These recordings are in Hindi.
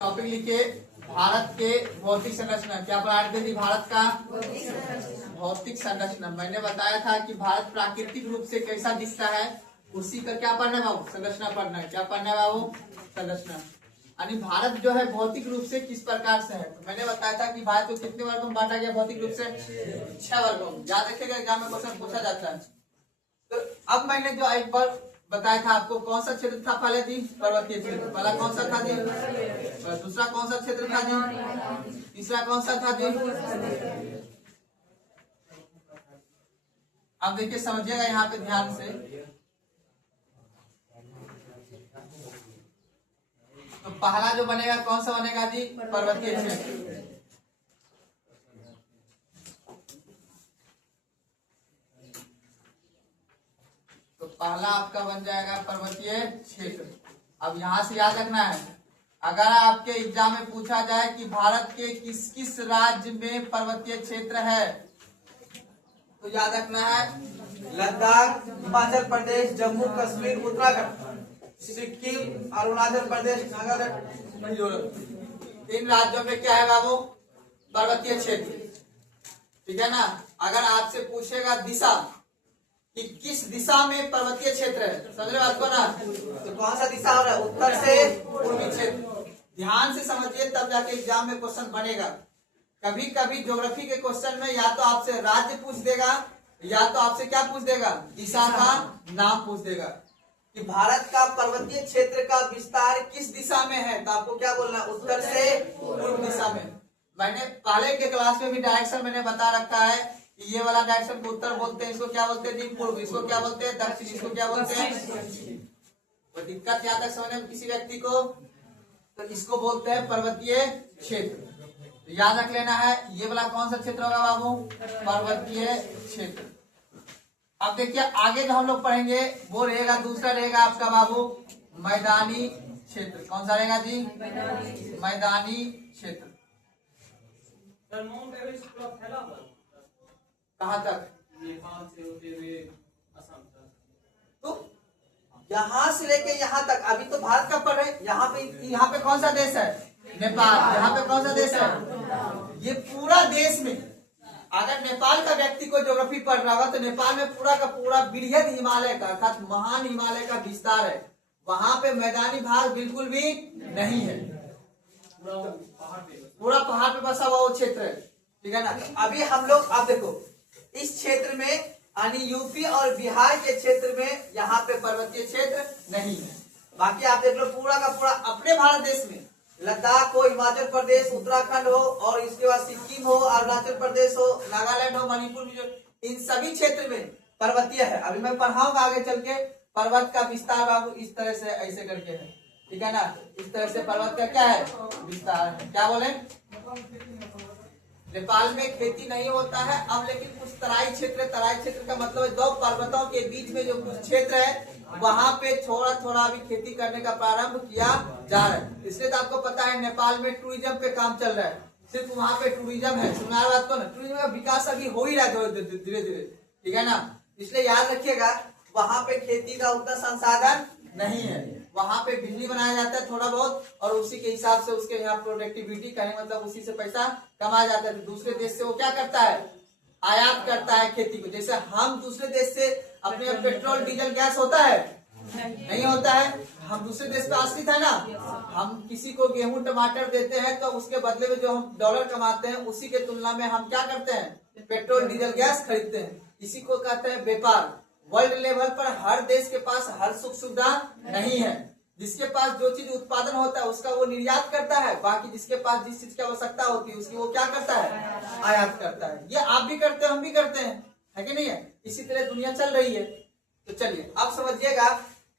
टॉपिक लिखे भारत के भौतिक संरचना। क्या पढ़ा रहे थे? भारत का भौतिक संरचना। मैंने बताया था कि भारत प्राकृतिक रूप से कैसा दिखता है, उसी का क्या पढ़ना है बाबू? संरचना पढ़ना है। क्या पढ़ना है बाबू? संरचना। यानी भारत जो है भौतिक रूप से किस प्रकार से है। तो मैंने बताया था कि भारत को कितने वर्गों में बांटा गया भौतिक रूप से? 6 वर्गों में। याद रखिएगा, एग्जाम में क्वेश्चन पूछा जाता है। तो अब मैंने जो एक बार बताया था आपको, कौन सा क्षेत्र था पहले जी? पर्वतीय क्षेत्र। पहला कौन सा था जी? दूसरा कौन सा क्षेत्र था जी? तीसरा कौन सा था जी? अब देखिए, समझिएगा यहाँ पे ध्यान से। तो पहला जो बनेगा कौन सा बनेगा जी? पर्वतीय क्षेत्र। तो पहला आपका बन जाएगा पर्वतीय क्षेत्र। अब यहां से याद रखना है, अगर आपके एग्जाम में पूछा जाए कि भारत के किस किस राज्य में पर्वतीय क्षेत्र है, तो याद रखना है लद्दाख, हिमाचल प्रदेश, जम्मू कश्मीर, उत्तराखंड, सिक्किम, अरुणाचल प्रदेश, नागालैंड, मिजोरम। इन राज्यों में क्या है बाबू? पर्वतीय क्षेत्र। ठीक है ना। अगर आपसे पूछेगा दिशा कि किस दिशा में पर्वतीय क्षेत्र है, समझ रहे बात को ना, तो कौन सा दिशा हो रहा है? उत्तर से पूर्वी क्षेत्र। ध्यान से समझिए, तब जाके एग्जाम में क्वेश्चन बनेगा। कभी कभी ज्योग्राफी के क्वेश्चन में या तो आपसे राज्य पूछ देगा, या तो आपसे क्या पूछ देगा? दिशा का नाम पूछ देगा कि भारत का पर्वतीय क्षेत्र का विस्तार किस दिशा में है, तो आपको क्या बोलना? उत्तर से पूर्व दिशा में। मैंने पहले के क्लास में भी डायरेक्शन मैंने बता रखा है कि ये वाला डायरेक्शन को उत्तर बोलते हैं, इसको क्या बोलते हैं जी? पूर्व। इसको क्या बोलते हैं? दक्षिण। इसको क्या बोलते हैं? तो दिक्कत यहाँ तक समझने में किसी व्यक्ति को, तो इसको बोलते हैं पर्वतीय क्षेत्र। तो याद रख लेना है, ये वाला कौन सा क्षेत्र होगा बाबू? पर्वतीय क्षेत्र। अब देखिए आगे जो हम लोग पढ़ेंगे वो रहेगा, दूसरा रहेगा आपका बाबू मैदानी क्षेत्र। कौन सा रहेगा जी? मैदानी क्षेत्र। कहाँ तक? नेपाल से होते हुए असम तक। तो यहाँ से लेके यहाँ तक, अभी तो भारत का पढ़ रहे। यहाँ पे कौन सा देश है? नेपाल। यहाँ पे कौन सा देश है? ये पूरा देश में अगर नेपाल का व्यक्ति को ज्योग्राफी पढ़ रहा होगा तो नेपाल में पूरा का पूरा वृहद हिमालय का अर्थात महान हिमालय का विस्तार है। वहां पे मैदानी भाग बिल्कुल भी नहीं है, पूरा पहाड़ पे बसा हुआ वो क्षेत्र है। ठीक है ना। अभी हम लोग, आप देखो इस क्षेत्र में यानी यूपी और बिहार के क्षेत्र में यहाँ पे पर्वतीय क्षेत्र नहीं है। बाकी आप देख लो पूरा का पूरा अपने भारत देश में लद्दाख हो, हिमाचल प्रदेश, उत्तराखंड हो, और इसके बाद सिक्किम हो, अरुणाचल प्रदेश हो, नागालैंड हो, मणिपुर, इन सभी क्षेत्र में पर्वतीय है। अभी मैं पढ़ाऊंगा आगे चल के पर्वत का विस्तार बाबू इस तरह से ऐसे करके है। ठीक है ना। इस तरह से पर्वत का क्या है? विस्तार है। क्या बोले? नेपाल में खेती नहीं होता है अब, लेकिन कुछ तराई क्षेत्र, तराई क्षेत्र का मतलब है दो पर्वतों के बीच में जो कुछ क्षेत्र है वहां पे थोड़ा थोड़ा अभी खेती करने का प्रारंभ किया जा रहा है। इसलिए तो आपको पता है नेपाल में टूरिज्म पे काम चल रहा है। सिर्फ वहां पे टूरिज्म है, सुना बात को ना, टूरिज्म का विकास अभी हो ही रहा है धीरे धीरे। ठीक है ना। इसलिए याद रखिएगा वहां पे खेती का उतना संसाधन नहीं है। वहां पे बिजली बनाया जाता है थोड़ा बहुत, और उसी के हिसाब से उसके यहाँ प्रोडक्टिविटी कहें मतलब उसी से पैसा कमाया जाता है। दूसरे देश से वो क्या करता है? आयात करता है खेती को। जैसे हम दूसरे देश से अपने पेट्रोल डीजल गैस होता है? नहीं होता है। हम दूसरे देश पे आश्रित है ना। हम किसी को गेहूं टमाटर देते हैं तो उसके बदले में जो हम डॉलर कमाते हैं उसी के तुलना में हम क्या करते हैं? पेट्रोल डीजल गैस खरीदते हैं। इसी को कहते हैं व्यापार। वर्ल्ड लेवल पर हर देश के पास हर सुख सुविधा नहीं है। जिसके पास जो चीज उत्पादन होता है उसका वो निर्यात करता है, बाकी जिसके पास जिस चीज की आवश्यकता होती है उसकी वो क्या करता है? आयात करता है। ये आप भी करते हैं, हम भी करते हैं, है कि नहीं है? इसी तरह दुनिया चल रही है। तो चलिए अब समझिएगा,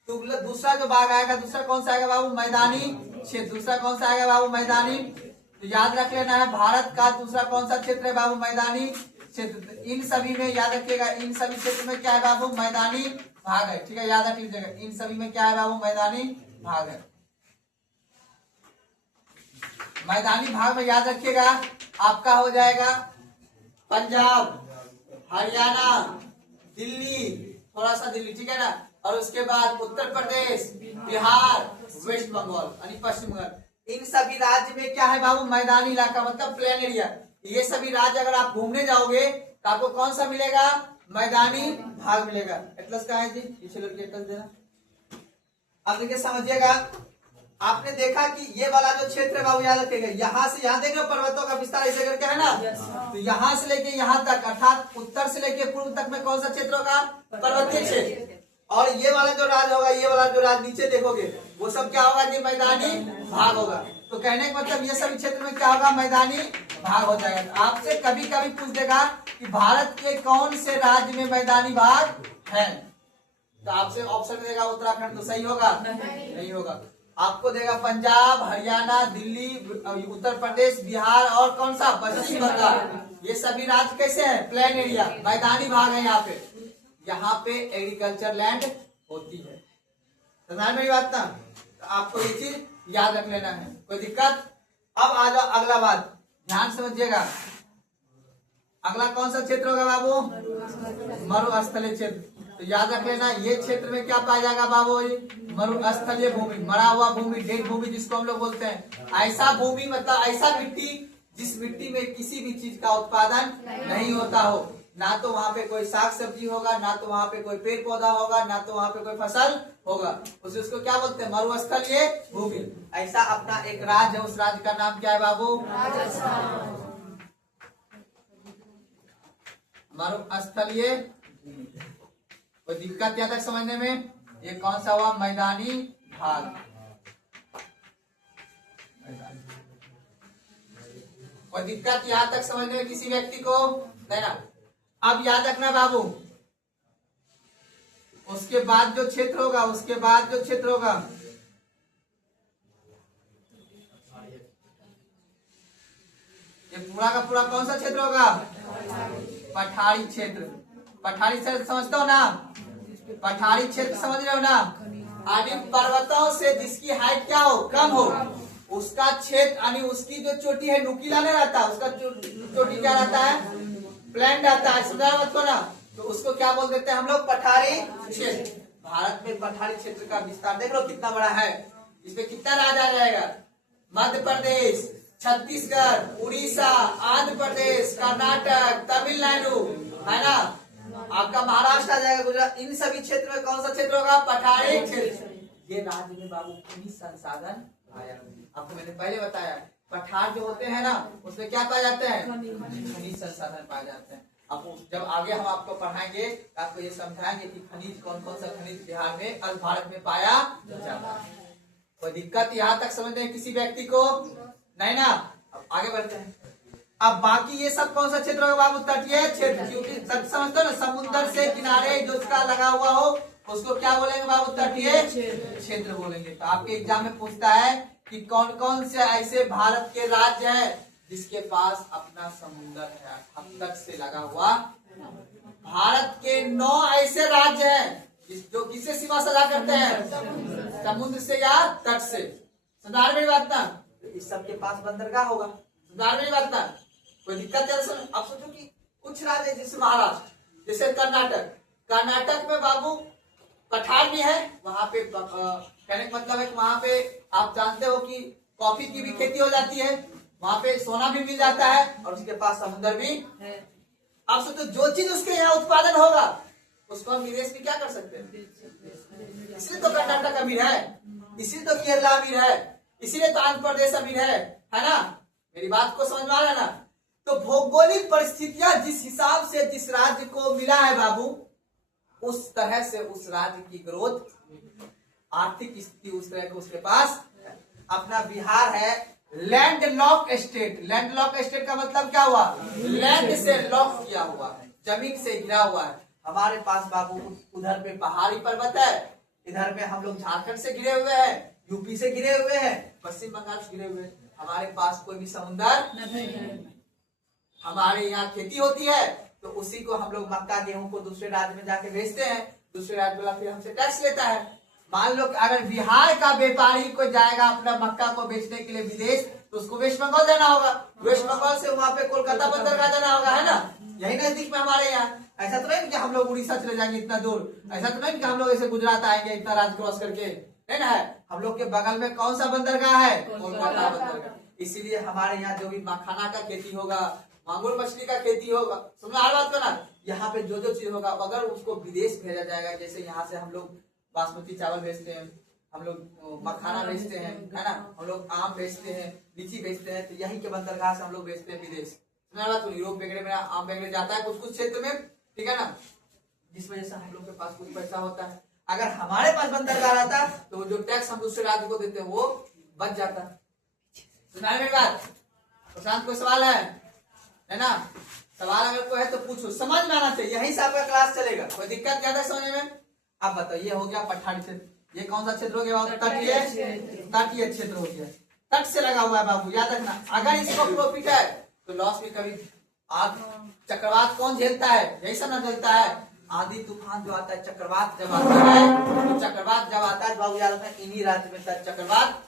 तो दूसरा जो भाग आएगा, दूसरा कौन सा आएगा बाबू? मैदानी क्षेत्र। दूसरा कौन सा आएगा बाबू? मैदानी। तो याद रख लेना है भारत का दूसरा कौन सा क्षेत्र है बाबू? मैदानी क्षेत्र। इन सभी में याद रखिएगा, इन सभी क्षेत्र में क्या है बाबू? मैदानी भाग है। ठीक है, याद रख लीजिएगा, इन सभी में क्या है बाबू? मैदानी भाग है। मैदानी भाग में याद रखिएगा आपका हो जाएगा पंजाब, हरियाणा, दिल्ली, थोड़ा सा दिल्ली, ठीक है ना, और उसके बाद उत्तर प्रदेश, बिहार, वेस्ट बंगाल यानी पश्चिम बंगाल। इन सभी राज्य में क्या है बाबू, मैदानी इलाका मतलब प्लेन एरिया। ये सभी राज्य अगर आप घूमने जाओगे तो आपको कौन सा मिलेगा, मैदानी भाग मिलेगा। एटलस कहाँ है जी, पीछे लोग एटलस देना। अब देखिए समझिएगा, आपने देखा कि ये वाला जो क्षेत्र है बाबू याद रखेगा, यहाँ से यहाँ देख रहे हो पर्वतों का विस्तार ऐसे करके है ना। तो यहाँ से लेके यहाँ तक अर्थात उत्तर से लेके पूर्व तक में कौन सा क्षेत्र होगा, पर्वतीय क्षेत्र। और ये वाला जो राज्य होगा, ये वाला जो राज्य नीचे देखोगे वो सब क्या होगा जी, मैदानी भाग होगा। तो कहने का मतलब ये सभी क्षेत्र में क्या होगा, मैदानी भाग हो जाएगा। तो आपसे कभी कभी पूछ देगा कि भारत के कौन से राज्य में मैदानी भाग है, तो आपसे ऑप्शन देगा उत्तराखंड, तो सही होगा नहीं होगा। आपको देगा पंजाब, हरियाणा, दिल्ली, उत्तर प्रदेश, बिहार और कौन सा, पश्चिम बंगाल। ये सभी राज्य कैसे हैं, प्लेन एरिया, मैदानी भाग है। यहाँ पे एग्रीकल्चर लैंड होती है। समझ मेरी बात ना, तो आपको ये चीज याद रख लेना है, कोई दिक्कत। अब आ जाओ अगला बात, ध्यान समझिएगा। अगला कौन सा क्षेत्र होगा बाबू, मरुस्थलीय क्षेत्र। तो याद रख लेना, ये क्षेत्र में क्या पाया जाएगा बाबू, मरुस्थलीय भूमि, मरा हुआ भूमि, डेड भूमि जिसको हम लोग बोलते हैं। ऐसा भूमि मतलब ऐसा मिट्टी जिस मिट्टी में किसी भी चीज का उत्पादन नहीं होता हो, ना तो वहाँ पे कोई साग सब्जी होगा, ना तो वहाँ पे कोई पेड़ पौधा होगा, ना तो वहाँ पे कोई फसल होगा, उसको क्या बोलते हैं, मरुस्थलीय भूमि। ऐसा अपना एक राज्य है, उस राज्य का नाम क्या है बाबू, मरुस्थलीय। कोई दिक्कत यहाँ तक समझने में, ये कौन सा हुआ, मैदानी भाग। कोई दिक्कत यहाँ तक समझने में किसी व्यक्ति को नहीं। अब याद रखना बाबू, उसके बाद जो क्षेत्र होगा, उसके बाद जो क्षेत्र होगा, ये पूरा का पूरा कौन सा क्षेत्र होगा, पठारी क्षेत्र। पठारी क्षेत्र समझते हो ना, पठारी क्षेत्र समझ रहे हो ना। यानी पर्वतों से जिसकी हाइट क्या हो, कम हो, उसका क्षेत्र यानी उसकी जो चोटी है नुकीला नहीं रहता, उसका चोटी क्या रहता है, प्लेन रहता है। सुना मत को ना, तो उसको क्या बोल देते हैं हम लोग, पठारी क्षेत्र। भारत में पठारी क्षेत्र का विस्तार देख लो कितना बड़ा है। इसमें कितना राज्य आ जाएगा, मध्य प्रदेश, छत्तीसगढ़, उड़ीसा, आंध्र प्रदेश, कर्नाटक, तमिलनाडु, है ना, आपका महाराष्ट्र आ जाएगा, गुजरात। इन सभी क्षेत्र में कौन सा क्षेत्र होगा, पठारी क्षेत्र। ये राज्य में बाबू खनिज संसाधन आया। आपको मैंने पहले बताया, पठार जो होते हैं ना, उसमें क्या पाए जाते हैं, खनिज संसाधन पाए जाते हैं। आपको जब आगे हम आपको पढ़ाएंगे आपको ये समझाएंगे कि खनिज कौन कौन सा खनिज बिहार में और भारत में पाया जाता है। कोई दिक्कत यहाँ तक समझते हैं किसी व्यक्ति को नहीं ना। अब आगे बढ़ते हैं। अब बाकी ये सब कौन सा क्षेत्र होगा बाबू, तटीय क्षेत्र। क्योंकि समझते हो ना, समुद्र से किनारे जो उसका लगा हुआ हो उसको क्या बोलेंगे बाबू, तटीय क्षेत्र बोलेंगे। तो आपके एग्जाम में पूछता है कि कौन कौन से ऐसे भारत के राज्य हैं जिसके पास अपना समुद्र है, अब तक से लगा हुआ। भारत के 9 ऐसे राज्य हैं जो किससे सीमा साझा करते हैं, समुद्र से या तट से। सुधार मेरी बात ना, इस सब के पास बंदरगाह होगा। सुधार मेरी बात ना, कोई दिक्कत है। आप सोचो कि कुछ राज्य जैसे महाराष्ट्र, जैसे कर्नाटक, कर्नाटक में बाबू पठार भी है, वहां पे कहने का मतलब है कि वहां पे आप जानते हो कि कॉफी की भी खेती हो जाती है, वहां पे सोना भी मिल जाता है और उसके पास समुद्र भी है। आप सोचो जो चीज उसके यहाँ उत्पादन होगा उसको हम विदेश में क्या कर सकते हैं। इसलिए तो कर्नाटक अमीर है, इसलिए तो केरला अमीर है, इसीलिए तो आंध्र प्रदेश अमीर है ना। मेरी बात को समझ में आ रहा है ना। तो भौगोलिक परिस्थितियां जिस हिसाब से जिस राज्य को मिला है बाबू, उस तरह से उस राज्य की ग्रोथ, आर्थिक स्थिति उस तरह के उसके पास। अपना बिहार है land lock state. Land lock state का मतलब क्या हुआ, लैंड से लॉक किया हुआ है, जमीन से घिरा हुआ है। हमारे पास बाबू उधर पे पहाड़ी पर्वत है, इधर में हम लोग झारखंड से घिरे हुए हैं, यूपी से घिरे हुए हैं, पश्चिम बंगाल से घिरे हुए हैं। हमारे पास कोई भी समुद्र नहीं है। हमारे यहाँ खेती होती है तो उसी को हम लोग मक्का गेहूं को दूसरे राज्य में जाके बेचते हैं, दूसरे राज्य वाला फिर हमसे टैक्स लेता है। मान लो कि अगर बिहार का व्यापारी को जाएगा अपना मक्का को बेचने के लिए विदेश, तो उसको वेस्ट बंगाल जाना होगा, वेस्ट बंगाल से वहां पे कोलकाता बंदरगाह जाना होगा, है ना, यही नजदीक में हमारे यहाँ। ऐसा तो नहीं कि हम लोग उड़ीसा चले जाएंगे इतना दूर, ऐसा तो नहीं कि हम लोग ऐसे गुजरात आएंगे इतना राज्य क्रॉस करके, है ना। हम लोग के बगल में कौन सा बंदरगाह है? कोलकाता बंदरगाह। इसीलिए हमारे यहाँ जो भी मखाना का खेती होगा, मांगुर मछली का खेती होगा, सुनना हर बात को ना, यहाँ पे जो जो चीज होगा अगर उसको विदेश भेजा जाएगा, जैसे यहाँ से हम लोग बासमती चावल भेजते हैं, हम लोग मखाना भेजते हैं, है ना, हम लोग आम भेजते हैं, लीची भेजते हैं, तो यही के बंदरगाह से हम लोग भेजते हैं विदेश। सुना बात, तो यूरोप वगैरह में आम वगैरह जाता है कुछ कुछ क्षेत्र में, ठीक है ना, जिस वजह से हम लोग के पास कुछ पैसा होता है। अगर हमारे पास बंदरगाह रहता तो जो टैक्स हम दूसरे राज्य को देते हैं वो बच जाता। सुना मेरी बात? प्रशांत, कोई सवाल है ना? सवाल अगर कोई है तो पूछो, समझ में आना चाहिए, यहीं से आपका क्लास चलेगा, कोई दिक्कत ज्यादा है समझने में? आप बताओ, ये हो गया पठारी क्षेत्र, ये कौन सा क्षेत्र हो गया? तटीय क्षेत्र हो गया, तट से लगा हुआ है बाबू, याद रखना। अगर इसको प्रॉफिट है तो लॉस भी कभी। आग चक्रवात कौन झेलता है? यही सब ना झेलता है। आंधी तूफान जो आता है, चक्रवात जब आता है, तो चक्रवात जब आता है बाबू याद रखना, इन्हीं राज्य में चक्रवात।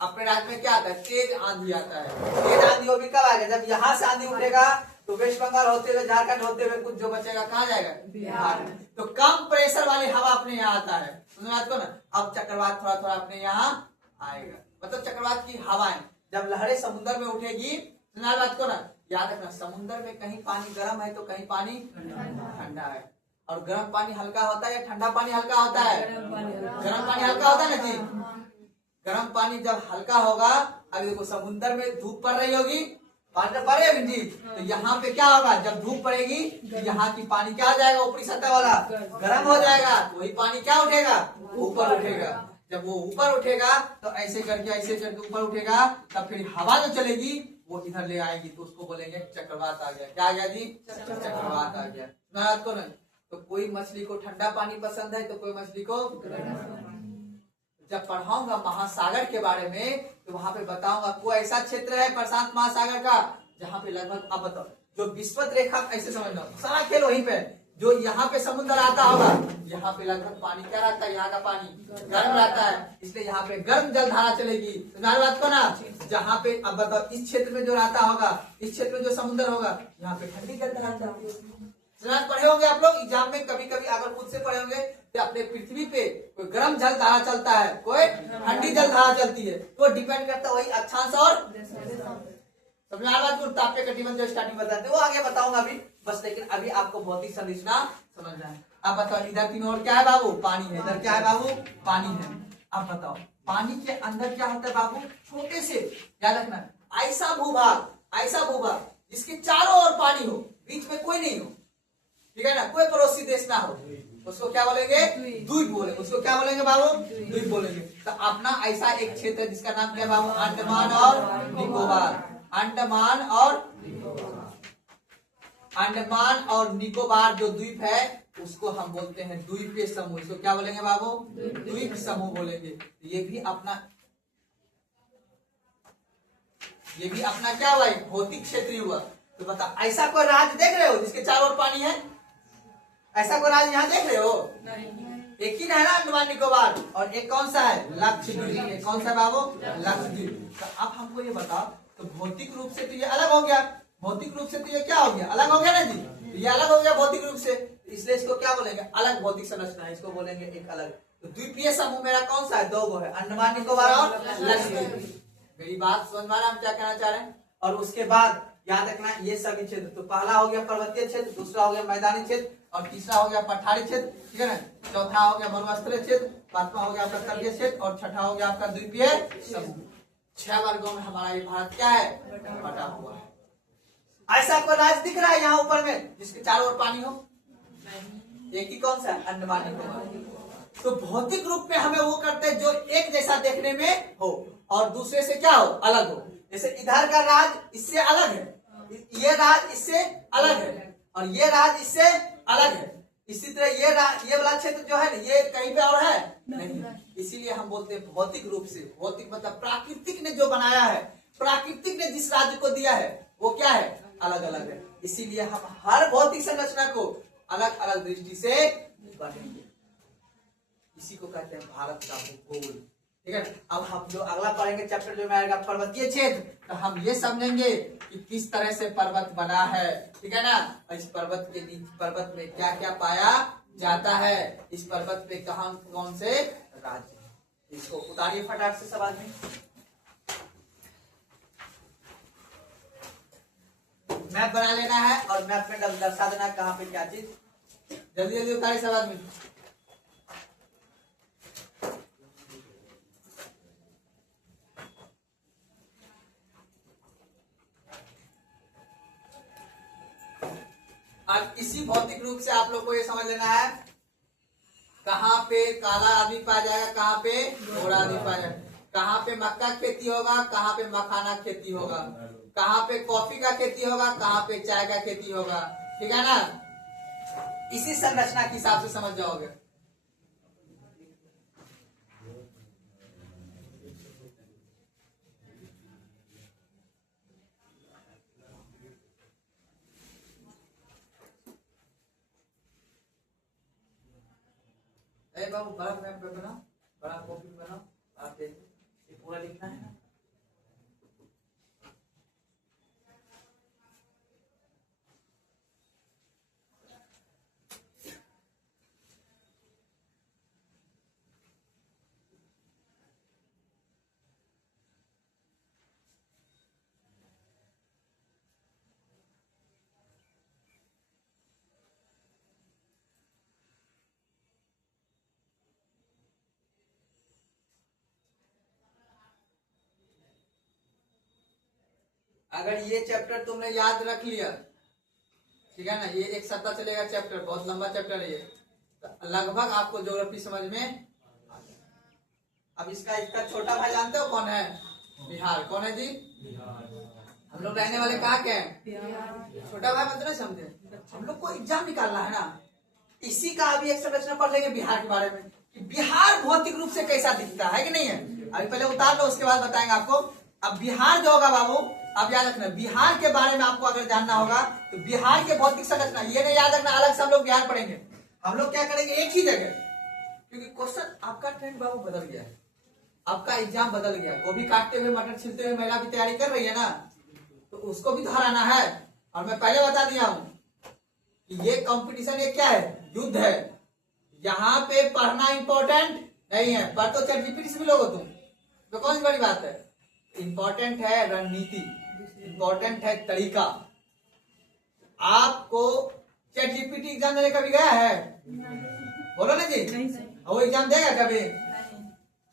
अपने राज्य में क्या आता है? तेज आंधी आता है। तेज आंधी वो भी कब आएगा? जब यहाँ से आंधी उठेगा तो वेस्ट बंगाल होते हुए, झारखंड होते हुए कुछ जो बचेगा कहाँ जाएगा? बिहार। तो कम प्रेशर वाली हवा अपने यहाँ आता है, सुन बात को ना। अब चक्रवात थोड़ा थोड़ा अपने यहाँ आएगा, मतलब चक्रवात की हवाएं जब लहरें समुद्र में उठेगी, सुना बात को ना, याद रखना, समुद्र में कहीं पानी गर्म है तो कहीं पानी ठंडा है। और गर्म पानी हल्का होता है या ठंडा पानी हल्का होता है? गर्म पानी हल्का होता है ना जी। गर्म पानी जब हल्का होगा, अभी देखो समुद्र में धूप पड़ रही होगी, पानी पड़ेगी जी, तो यहाँ पे क्या होगा? जब धूप पड़ेगी तो यहाँ की पानी क्या हो जाएगा? ऊपरी सतह वाला गर्म हो जाएगा, तो वही पानी क्या उठेगा? ऊपर उठेगा। जब वो ऊपर उठेगा तो ऐसे करके ऊपर उठेगा, तब फिर हवा जो चलेगी वो इधर ले आएगी, तो उसको बोलेंगे चक्रवात आ गया। क्या आ गया जी? चक्रवात आ गया। रात को नहीं, तो कोई मछली को ठंडा पानी पसंद है तो कोई मछली को। जब पढ़ाऊंगा महासागर के बारे में तो वहां पे बताऊंगा कोई ऐसा क्षेत्र है प्रशांत महासागर का जहाँ पे लगभग, अब बताओ, जो विस्वत रेखा, ऐसे समझना सारा खेल वहीं पे, जो यहाँ पे समुद्र आता होगा, यहाँ पे लगभग पानी क्या रहता है? यहाँ का पानी गर्म रहता है, इसलिए यहाँ पे गर्म जलधारा चलेगी। तुम्हारी बात को ना, जहाँ पे अब बताओ इस क्षेत्र में जो रहता होगा, इस क्षेत्र में जो समुद्र होगा, यहाँ पे ठंडी जलधारा। पढ़े होंगे आप लोग एग्जाम में, कभी कभी अगर खुद से पढ़े होंगे तो अपने पृथ्वी पे कोई गर्म जल धारा चलता है, कोई ठंडी जल धारा चलती है, तो डिपेंड करता है वही अक्षांश और ताप्य कटिबंध जो स्टार्टिंग बताते हैं वो आगे बताऊंगा अभी बस। लेकिन अभी आपको भौतिक संरचना समझना है। अब बताओ, इधर तीनों ओर क्या है बाबू? पानी है। इधर क्या है बाबू? पानी है। अब बताओ, पानी के अंदर क्या होता है बाबू? छोटे से, याद रखना, ऐसा भूभाग जिसके चारों ओर पानी हो, बीच में कोई नहीं हो, ठीक है ना, कोई पड़ोसी देश ना हो, उसको क्या बोलेंगे? द्वीप बोलेंगे। उसको क्या बोलेंगे बाबू? द्वीप बोलेंगे। तो अपना ऐसा एक क्षेत्र है जिसका नाम क्या है बाबू? अंडमान और निकोबार। अंडमान और निकोबार जो द्वीप है उसको हम बोलते हैं द्वीपीय समूह। इसको क्या बोलेंगे बाबू? द्वीप समूह बोलेंगे। ये भी अपना क्या हुआ? भौतिक क्षेत्र हुआ। तो बता, ऐसा कोई राज्य देख रहे हो जिसके चारों ओर पानी है? ऐसा कोई राज्य यहाँ देख रहे हो? नहीं। एक ही है ना अंडमान निकोबार, और एक कौन सा है? लक्षद्वीप। एक कौन सा बाबू? लक्षद्वीप। तो अब हमको ये बताओ, तो भौतिक रूप से तो ये अलग हो गया, भौतिक रूप से तो ये क्या हो गया? अलग हो गया ना जी। तो ये अलग हो गया भौतिक रूप से, इसलिए इसको क्या बोलेंगे? अलग भौतिक संरचना है, इसको बोलेंगे एक अलग। तो द्वीपीय समूह मेरा कौन सा है? दो गो है, अंडमान निकोबार और लक्षद्वीप। मेरी बात समझ में आ रहा है हम क्या कहना चाह रहे हैं? और उसके बाद याद रखना ये सभी क्षेत्र, तो पहला हो गया पर्वतीय क्षेत्र, दूसरा हो गया मैदानी क्षेत्र, और तीसरा हो गया पठारी क्षेत्र, ठीक है ना, चौथा हो गया मरुस्थलीय क्षेत्र, पांचवा हो गया आपका तटीय क्षेत्र, और छठा हो गया आपका द्वीपीय समूह। 6 वर्गों में हमारा ये भारत क्या है? बटा हुआ है। ऐसा कोई राज्य दिख रहा है यहाँ ऊपर में जिसके चारों ओर पानी हो? एक ही कौन सा? अंडमान निकोबार। तो भौतिक रूप में हमें वो करते हैं जो एक जैसा देखने में हो और दूसरे से क्या हो? अलग हो। जैसे इधर का राज इससे अलग है, ये राज इससे अलग है, और ये राज इससे अलग है। इसी तरह ये वाला क्षेत्र जो है ना, ये कहीं पे और है नहीं। इसीलिए हम बोलते हैं भौतिक रूप से, भौतिक मतलब प्राकृतिक ने जो बनाया है, प्राकृतिक ने जिस राज्य को दिया है वो क्या है? अलग अलग है। इसीलिए हम हर भौतिक संरचना को अलग अलग दृष्टि से पढ़ेंगे। इसी को कहते हैं भारत का भूगोल, ठीक है। अब हम जो अगला पढ़ेंगे चैप्टर जो में आएगा पर्वतीय क्षेत्र, तो हम ये समझेंगे कि किस तरह से पर्वत बना है, ठीक है ना। इस पर्वत के नीचे पर्वत में क्या क्या पाया जाता है। इस पर्वत पे कहां कौन से राज्य? इसको उतारिए फटाक से सब आदमी। मैप बना लेना है और मैप में दर्शा देना है कहां पे क्या चीज। जल्दी जल्दी उतारिए सब आदमी। अब इसी भौतिक रूप से आप लोग को ये समझ लेना है कहाँ पे काला आदमी पाया जाएगा, कहाँ पे गोरा आदमी पाया जाएगा, कहाँ पे मक्का खेती होगा, कहाँ पे मखाना खेती होगा, कहाँ पे कॉफी का खेती होगा, कहाँ पे चाय का खेती होगा। ठीक है ना? इसी संरचना के हिसाब से समझ जाओगे। बाबू बड़ा मैप बनाओ, बड़ा कॉपी बनाओ, आप देखो ये पूरा लिखना है ना। अगर ये चैप्टर तुमने याद रख लिया, ठीक है ना, ये एक सप्ताह चलेगा चैप्टर, बहुत लंबा चैप्टर है ये, तो लगभग आपको ज्योग्राफी समझ में आ जाएगा। अब इसका छोटा भाई जानते हो कौन है? बिहार। कौन है जी? हम लोग रहने वाले कहाँ के हैं? छोटा भाई मतलब समझे, हम लोग को एग्जाम निकालना है ना, इसी का अभी एक संरचना पढ़ लेंगे बिहार के बारे में कि बिहार भौतिक रूप से कैसा दिखता है कि नहीं है। अभी पहले उतार लो, उसके बाद बताएंगे आपको। अब बिहार जो होगा बाबू, अब याद रखना, बिहार के बारे में आपको अगर जानना होगा तो बिहार के भौतिक संरचना, ये नहीं याद रखना अलग से हम लोग बिहार पढ़ेंगे। हम लोग क्या करेंगे एक ही जगह, क्योंकि क्वेश्चन आपका ट्रेंड बाबू बदल गया है, आपका एग्जाम बदल गया। गोभी काटते हुए मटर छिलते हुए महिला भी तैयारी कर रही है ना, तो उसको भी तो हराना है। और मैं पहले बता दिया हूं कि ये कंपटीशन, ये क्या है? युद्ध है। यहाँ पे पढ़ना इंपॉर्टेंट नहीं है, पढ़ तो ChatGPT से भी लोगे तुम, तो कौन सी बड़ी बात है? इंपॉर्टेंट है रणनीति, इंपॉर्टेंट है तरीका। आपको ChatGPT एग्जाम देने कभी गया है? बोलो ना जी, वो एग्जाम देगा कभी?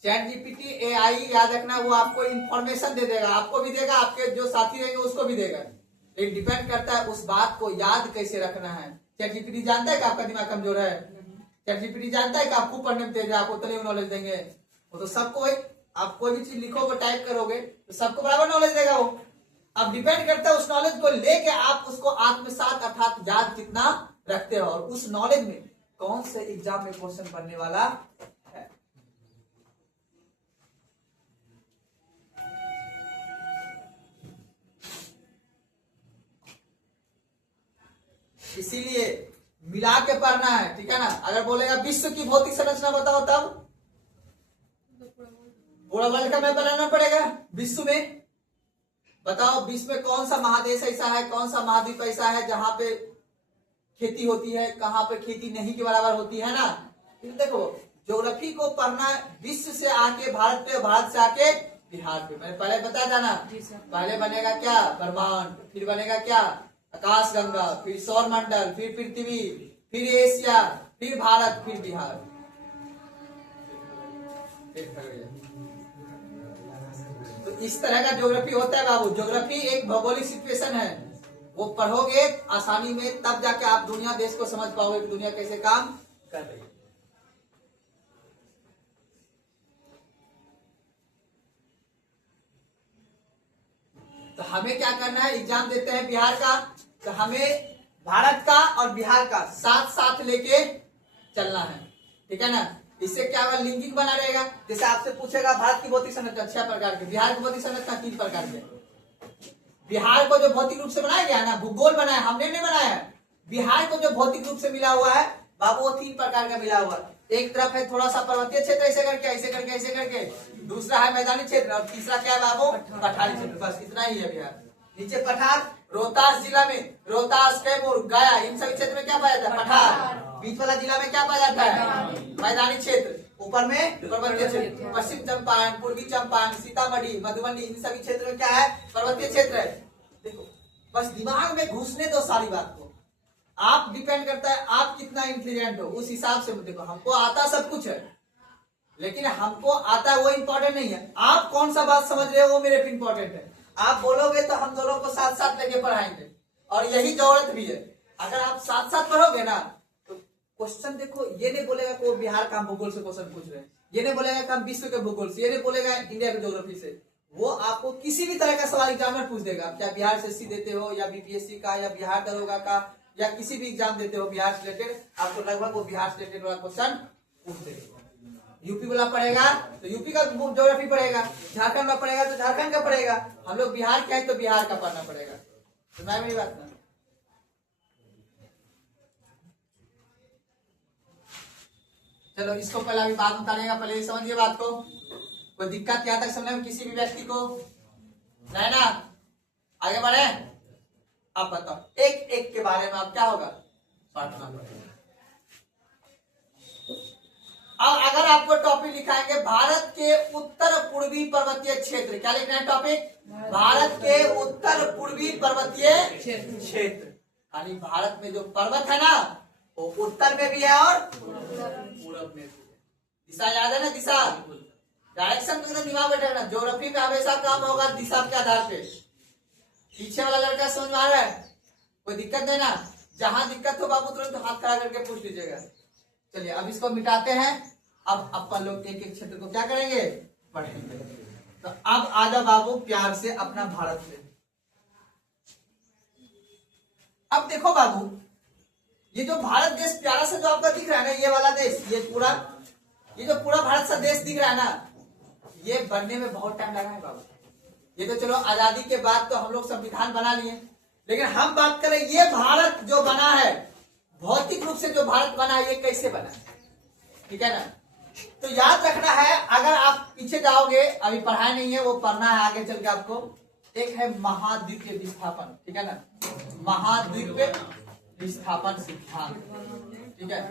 ChatGPT AI याद रखना, वो आपको इंफॉर्मेशन दे देगा, आपको भी देगा, आपके जो साथी रहेंगे उसको भी देगा। एक डिपेंड करता है उस बात को याद कैसे रखना है। ChatGPT जानता है कि आपका दिमाग कमजोर है? ChatGPT जानता है कि आपको पढ़ने में तेज है, आपको उतनी नॉलेज देंगे? वो तो सबको, आप कोई भी चीज लिखोगे टाइप करोगे तो सबको बराबर नॉलेज देगा वो। अब डिपेंड करता है उस नॉलेज को लेके आप उसको आत्मसात अर्थात याद कितना रखते हो, और उस नॉलेज में कौन से एग्जाम में क्वेश्चन बनने वाला है। इसीलिए मिला के पढ़ना है, ठीक है ना। अगर बोलेगा विश्व की भौतिक संरचना बताओ, तब पूरा वर्ल्ड का मैप बनाना पड़ेगा। विश्व में बताओ, विश्व में कौन सा महादेश ऐसा है, कौन सा महाद्वीप ऐसा है जहां पे खेती होती है, कहां पे खेती नहीं के बराबर होती है ना। फिर देखो, ज्योग्राफी को पढ़ना विश्व से आके भारत पे, भारत से आके बिहार पे। मैंने पहले बता जाना, पहले बनेगा क्या? ब्रह्मांड, फिर बनेगा क्या? आकाश गंगा, फिर सौर मंडल, फिर पृथ्वी, फिर एशिया, फिर भारत, फिर बिहार। तो इस तरह का ज्योग्राफी होता है बाबू। ज्योग्राफी एक भौगोलिक सिचुएशन है, वो पढ़ोगे आसानी में, तब जाके आप दुनिया देश को समझ पाओगे कि दुनिया कैसे काम कर रही है। तो हमें क्या करना है? एग्जाम देते हैं बिहार का, तो हमें भारत का और बिहार का साथ साथ लेके चलना है, ठीक है ना। इससे क्या होगा? लिंकिंग बना रहेगा। जैसे आपसे पूछेगा भारत की भौतिक संरचना 6 प्रकार के, बिहार की भौतिक संरचना 3 प्रकार के। बिहार को जो भौतिक रूप से बनाया गया है ना, भूगोल बनाया, हमने नहीं बनाया है। बिहार को जो भौतिक रूप से मिला हुआ है बाबू, वो 3 प्रकार का मिला हुआ है। एक तरफ है थोड़ा सा पर्वतीय क्षेत्र, ऐसे करके ऐसे करके ऐसे करके, दूसरा है मैदानी क्षेत्र, और तीसरा क्या है बाबू? पठारी क्षेत्र। बस इतना ही है बिहार। नीचे पठार, रोहतास जिला में रोहतास, कैमूर, गया, इन सभी क्षेत्र में क्या पाया जाता है? पठार। बीच वाला जिला में क्या पाया जाता है? मैदानी क्षेत्र। ऊपर में पर्वतीय क्षेत्र। पश्चिम चंपारण, पूर्वी चंपारण, सीतामढ़ी, मधुबनी, इन सभी क्षेत्र में क्या है? पर्वतीय क्षेत्र है। देखो बस दिमाग में घुसने दो सारी बात को। आप डिपेंड करता है आप कितना इंटेलिजेंट हो, उस हिसाब से देखो। हमको आता सब कुछ है, लेकिन हमको आता है वो इम्पोर्टेंट नहीं है। आप कौन सा बात समझ रहे हो वो मेरे पे इम्पोर्टेंट है। आप बोलोगे तो हम दोनों को साथ साथ लेके पढ़ाएंगे, और यही जरूरत भी है। अगर आप साथ साथ पढ़ोगे ना तो क्वेश्चन देखो, ये नहीं बोलेगा कि वो बिहार का भूगोल से क्वेश्चन पूछ रहे हैं, ये नहीं बोलेगा कि हम विश्व के भूगोल से, ये नहीं बोलेगा इंडिया के ज्योग्राफी से। वो आपको किसी भी तरह का सवाल एग्जामिनर पूछ देगा। क्या बिहार से देते हो, या बीपीएससी का, या बिहार दरोगा का, या किसी भी एग्जाम देते हो बिहार से रिलेटेड, आपको लगभग वो बिहार से रिलेटेड वाला क्वेश्चन पूछ देगा। यूपी वाला पढ़ेगा तो यूपी का ज्योग्राफी पढ़ेगा, झारखंड में पढ़ेगा तो झारखंड का पढ़ेगा। हम लोग बिहार के हैं तो बिहार का पढ़ना पड़ेगा। सुना मेरी बात ना? चलो इसको पहले अभी बात बताएगा, पहले समझिए बात को। कोई दिक्कत यहाँ तक समझने में किसी भी व्यक्ति को नहीं ना? आगे बढ़े। आप बताओ एक एक के बारे में आप क्या होगा पढ़ना पड़ेगा। अब अगर आपको टॉपिक लिखाएंगे भारत के उत्तर पूर्वी पर्वतीय क्षेत्र, क्या लिखना है टॉपिक? भारत के उत्तर पूर्वी पर्वतीय क्षेत्र। यानी भारत में जो पर्वत है ना वो उत्तर में भी है और पूर्व में भी है। दिशा याद है ना? दिशा डायरेक्शन तो दिमाग बैठे ना। ज्योग्राफी में हमेशा काम होगा दिशा के आधार पे। पीछे वाला लड़का समझ में आ रहा है? कोई दिक्कत नहीं ना? जहां दिक्कत हो बाबू तुरंत हाथ खड़ा करके पूछ लीजिएगा। चलिए अब इसको मिटाते हैं। अब अपन लोग एक एक क्षेत्र को क्या करेंगे? पढ़ेंगे। तो अब आजा बाबू प्यार से अपना भारत ले। अब देखो बाबू, ये जो भारत देश प्यारा सा जो आपका दिख रहा है ना, ये वाला देश, ये जो पूरा भारत सा देश दिख रहा है ना, ये बनने में बहुत टाइम लगा है बाबू। ये तो चलो आजादी के बाद तो हम लोग संविधान बना लिए, लेकिन हम बात करें ये भारत जो बना है, भौतिक रूप से जो भारत बना है, ये कैसे बना है? ठीक है ना? तो याद रखना है, अगर आप पीछे जाओगे, अभी पढ़ाई नहीं है, वो पढ़ना है आगे चल के आपको। एक है महाद्वीपीय विस्थापन, ठीक है ना? महाद्वीपीय विस्थापन सिद्धांत, ठीक है?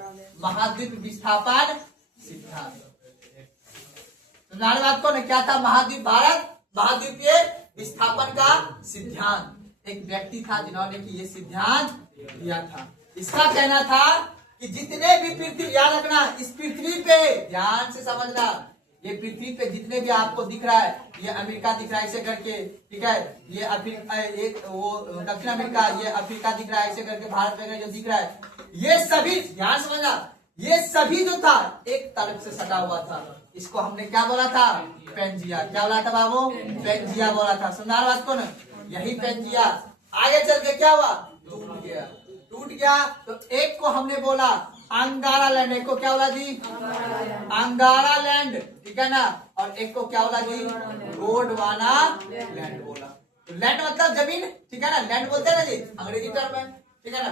महाद्वीप विस्थापन सिद्धांत। बात को क्या था? महाद्वीप भारत महाद्वीपीय विस्थापन का सिद्धांत। एक व्यक्ति था जिन्होंने कि ये सिद्धांत दिया था। इसका कहना था कि जितने भी पृथ्वी, याद रखना इस पृथ्वी पे, ध्यान से समझना, ये पृथ्वी पे जितने भी आपको दिख रहा है, ये अमेरिका दिख रहा है ऐसे करके, ठीक है? ये अफ्रीका, एक वो दक्षिण अमेरिका, ये अफ्रीका दिख रहा है ऐसे करके, भारत वगैरह जो दिख रहा है, ये सभी ध्यान समझना, ये सभी जो था एक तरफ से सटा हुआ था। इसको हमने क्या बोला था? पेंजिया। क्या बोला था बाबू? पेंजिया बोला था। सुना बात को ना? यही पेंजिया आगे चल के क्या हुआ? टूट गया। टूट गया तो एक को हमने बोला अंगारा लैंड, एक को क्या बोला जी? अंगारा लैंड, ठीक है ना? और एक को क्या बोला जी? गोंडवाना लैंड बोला। तो लैंड मतलब जमीन, ठीक है ना? लैंड बोलते हैं ना जी अंग्रेजी टर्म है, ठीक है ना?